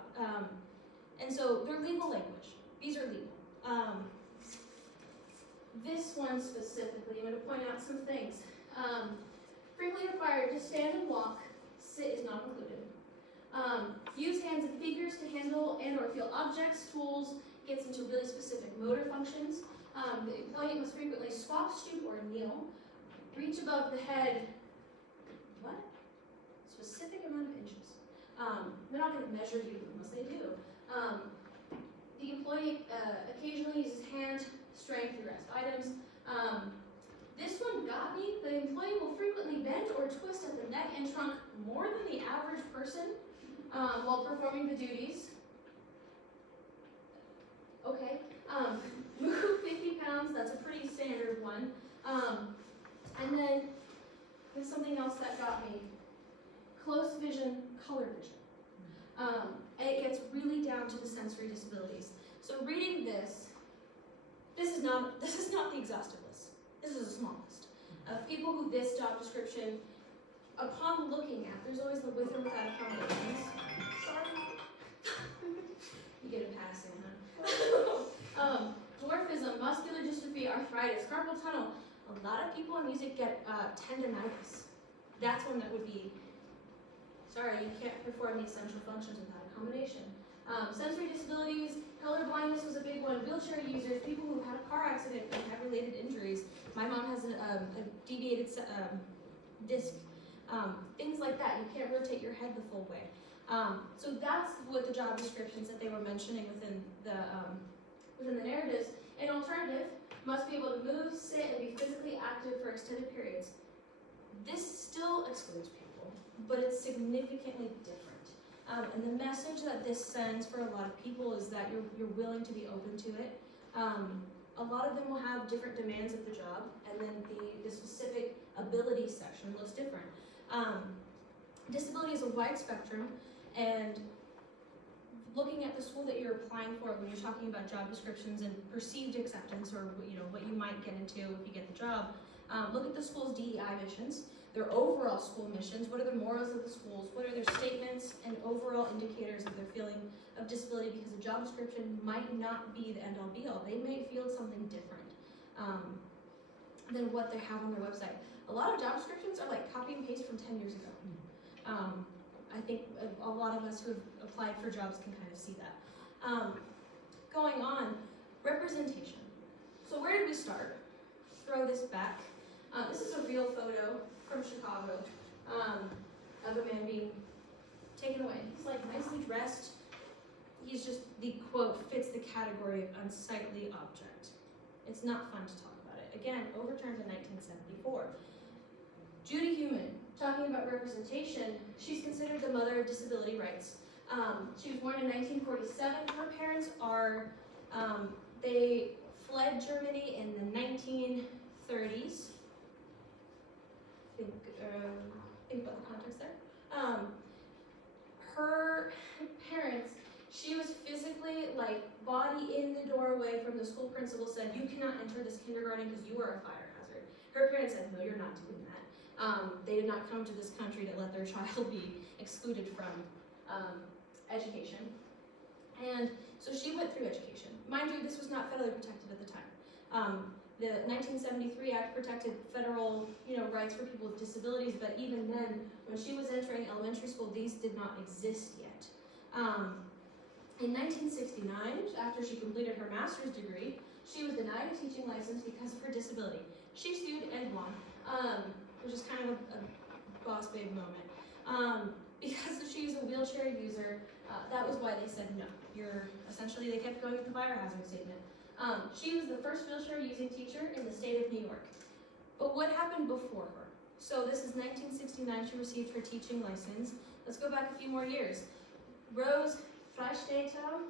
And so they're legal language. These are legal. This one specifically, I'm going to point out some things. Frequently required to stand and walk. Sit is not included. Use hands and fingers to handle and or feel objects, tools, gets into really specific motor functions. The employee must frequently squat, stoop, or kneel. Reach above the head, what? Specific amount of inches. They're not going to measure you unless they do. The employee occasionally uses hand strength to rest items. This one got me. The employee will frequently bend or twist at the neck and trunk more than the average person while performing the duties. Okay. Move 50 pounds, that's a pretty standard one. And then there's something else that got me. Close vision, color vision. And it gets really down to the sensory disabilities. So reading this is not the exhaustive list. This is a small list of people who this job description, upon looking at, there's always the with or without accommodations. Sorry. You get a pass in, huh? Dwarfism, muscular dystrophy, arthritis, carpal tunnel. A lot of people in music get tendinitis. That's one that would be, sorry, you can't perform the essential functions without accommodation. Sensory disabilities, color blindness was a big one. Wheelchair users, people who had a car accident and have related injuries. My mom has a deviated disc. Things like that. You can't rotate your head the full way. So that's what the job descriptions that they were mentioning within the narratives. An alternative must be able to move, sit, and be physically active for extended periods. This still excludes people, but it's significantly different. And the message that this sends for a lot of people is that you're willing to be open to it. A lot of them will have different demands of the job, and then the specific ability section looks different. Disability is a wide spectrum, and looking at the school that you're applying for when you're talking about job descriptions and perceived acceptance, or what you might get into if you get the job, look at the school's DEI missions, their overall school missions, what are the morals of the schools, what are their statements and overall indicators of their feeling of disability, because a job description might not be the end-all be-all. They may feel something different than what they have on their website. A lot of job descriptions are like copy and paste from 10 years ago. I think a lot of us who have applied for jobs can kind of see that. Going on, representation. So where did we start? Throw this back. This is a real photo from Chicago of a man being taken away. He's like nicely dressed. He's just, the quote fits the category of unsightly object. It's not fun to talk about it. Again, overturned in 1974. Judy Human, talking about representation, she's considered the mother of disability rights. She was born in 1947. Her parents are, they fled Germany in the 1930s. Think about the context there. Her parents, she was physically, like, body in the doorway from the school principal said, you cannot enter this kindergarten because you are a fire hazard. Her parents said, no, you're not doing that. They did not come to this country to let their child be excluded from education. And so she went through education. Mind you, this was not federally protected at the time. The 1973 Act protected federal, rights for people with disabilities, but even then, when she was entering elementary school, these did not exist yet. In 1969, after she completed her master's degree, she was denied a teaching license because of her disability. She sued and won, which is kind of a boss babe moment. Because she's a wheelchair user, that was why they said no. Essentially, they kept going with the fire hazard statement. She was the first wheelchair using teacher in the state of New York. But what happened before her? So this is 1969, she received her teaching license. Let's go back a few more years. Rose Freistater,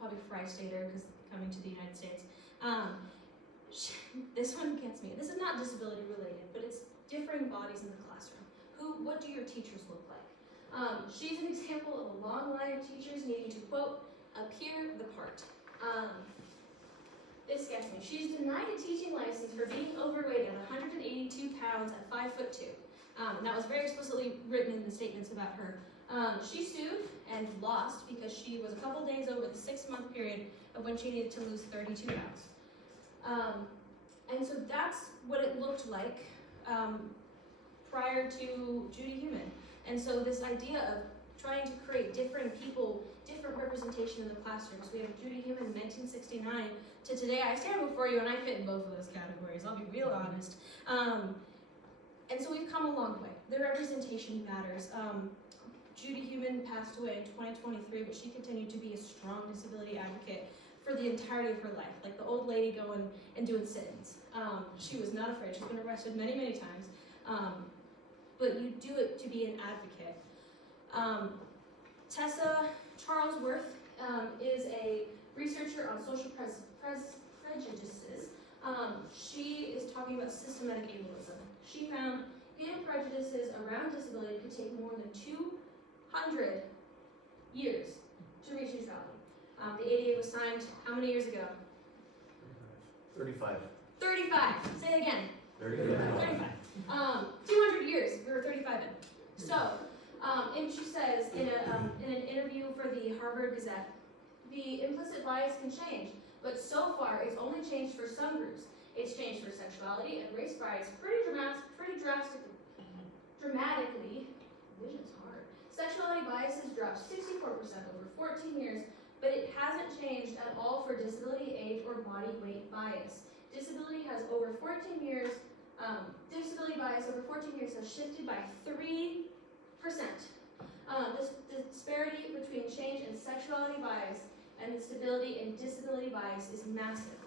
probably Freistater because coming to the United States. This one gets me. This is not disability related, but it's differing bodies in the classroom. What do your teachers look like? She's an example of a long line of teachers needing to, quote, appear the part. This gets me. She's denied a teaching license for being overweight at 182 pounds at 5'2". And that was very explicitly written in the statements about her. She sued and lost because she was a couple days over the 6-month period of when she needed to lose 32 pounds. And so that's what it looked like prior to Judy Human. And so this idea of trying to create different people, different representation in the classroom. So we have Judy Human in 1969 to today. I stand before you and I fit in both of those categories, I'll be real honest. And so we've come a long way. The representation matters. Judy Human passed away in 2023, but she continued to be a strong disability advocate for the entirety of her life. Like the old lady going and doing sit-ins. She was not afraid. She's been arrested many, many times. But you do it to be an advocate. Tessa Charlesworth is a researcher on social prejudices. She is talking about systematic ableism. She found hidden prejudices around disability could take more than 200 years to reach neutrality. The ADA was signed how many years ago? 35. 35. Say it again. 35. 200 years. We were 35 in. So, and she says in an interview for the Harvard Gazette, the implicit bias can change, but so far it's only changed for some groups. It's changed for sexuality and race bias pretty dramatically. Vision's hard. Sexuality bias has dropped 64% over 14 years, but it hasn't changed at all for disability, age, or body weight bias. Disability bias over 14 years has shifted by 3%. The disparity between change in sexuality bias and the stability in disability bias is massive.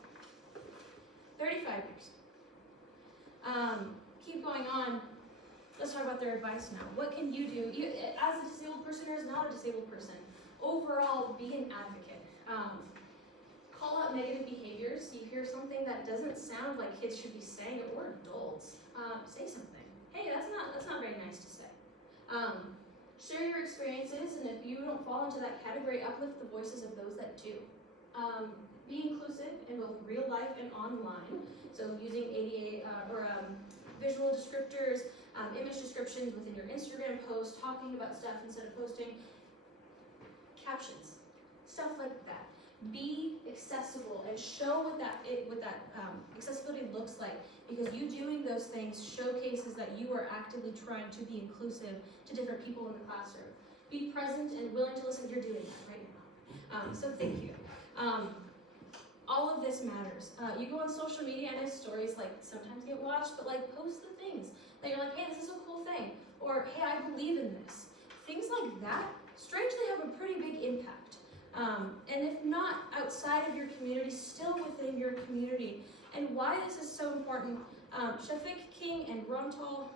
35 years. Keep going on. Let's talk about their advice now. What can you do? As a disabled person or as not a disabled person, overall, be an advocate. Call out negative behaviors. You hear something that doesn't sound like kids should be saying it, or adults. Say something. Hey, that's not very nice to say. Share your experiences, and if you don't fall into that category, uplift the voices of those that do. Be inclusive in both real life and online. So using ADA or visual descriptors, image descriptions within your Instagram post, talking about stuff instead of posting captions, stuff like that. Be accessible and show what that accessibility looks like, because you doing those things showcases that you are actively trying to be inclusive to different people in the classroom. Be present and willing to listen. You're doing that right now. So thank you. All of this matters. You go on social media and stories sometimes get watched, but post the things that you're like, hey, this is a cool thing, or hey, I believe in this. Things like that strangely have a pretty big impact. And if not outside of your community, still within your community. And why this is so important, Shafiq King and Rontal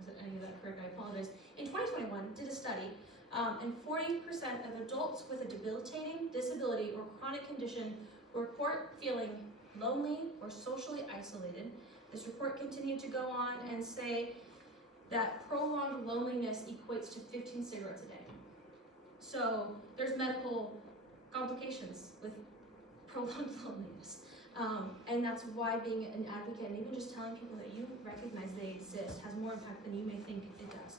is any of that correct? I apologize. In 2021, did a study, and 40% of adults with a debilitating disability or chronic condition report feeling lonely or socially isolated. This report continued to go on and say that prolonged loneliness equates to 15 cigarettes a day. So there's medical complications with prolonged loneliness. And that's why being an advocate and even just telling people that you recognize they exist has more impact than you may think it does.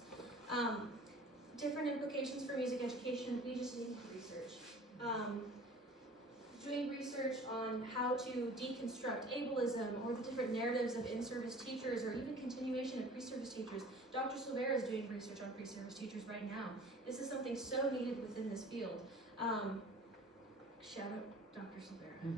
Different implications for music education, we just need research. Doing research on how to deconstruct ableism or the different narratives of in-service teachers or even continuation of pre-service teachers. Dr. Silvera is doing research on pre-service teachers right now. This is something so needed within this field. Shout out Dr. Silvera.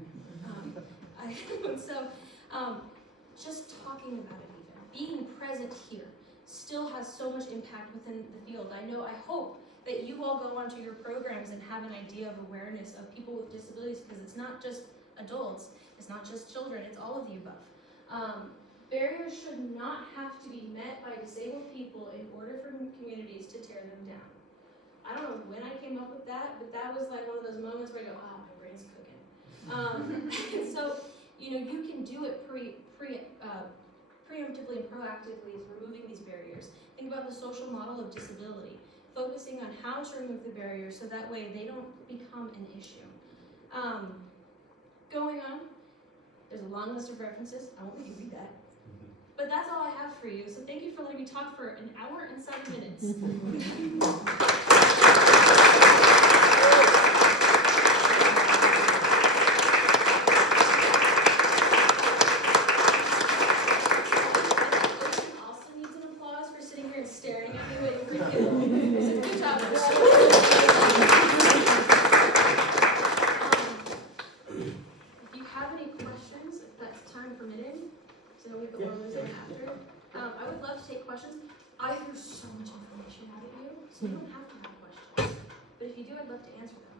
Just talking about it even, being present here still has so much impact within the field. I hope that you all go onto your programs and have an idea of awareness of people with disabilities, because it's not just adults, it's not just children, it's all of the above. Barriers should not have to be met by disabled people in order for communities to tear them down. I don't know when I came up with that, but that was like one of those moments where I go, oh, my brain's cooking. So, you can do it preemptively and proactively is removing these barriers. Think about the social model of disability, focusing on how to remove the barriers so that way they don't become an issue. Going on, there's a long list of references. I won't make you read that. But that's all I have for you. So thank you for letting me talk for an hour and 7 minutes. I would love to take questions. I threw so much information out at you, so you don't have to have questions. But if you do, I'd love to answer them.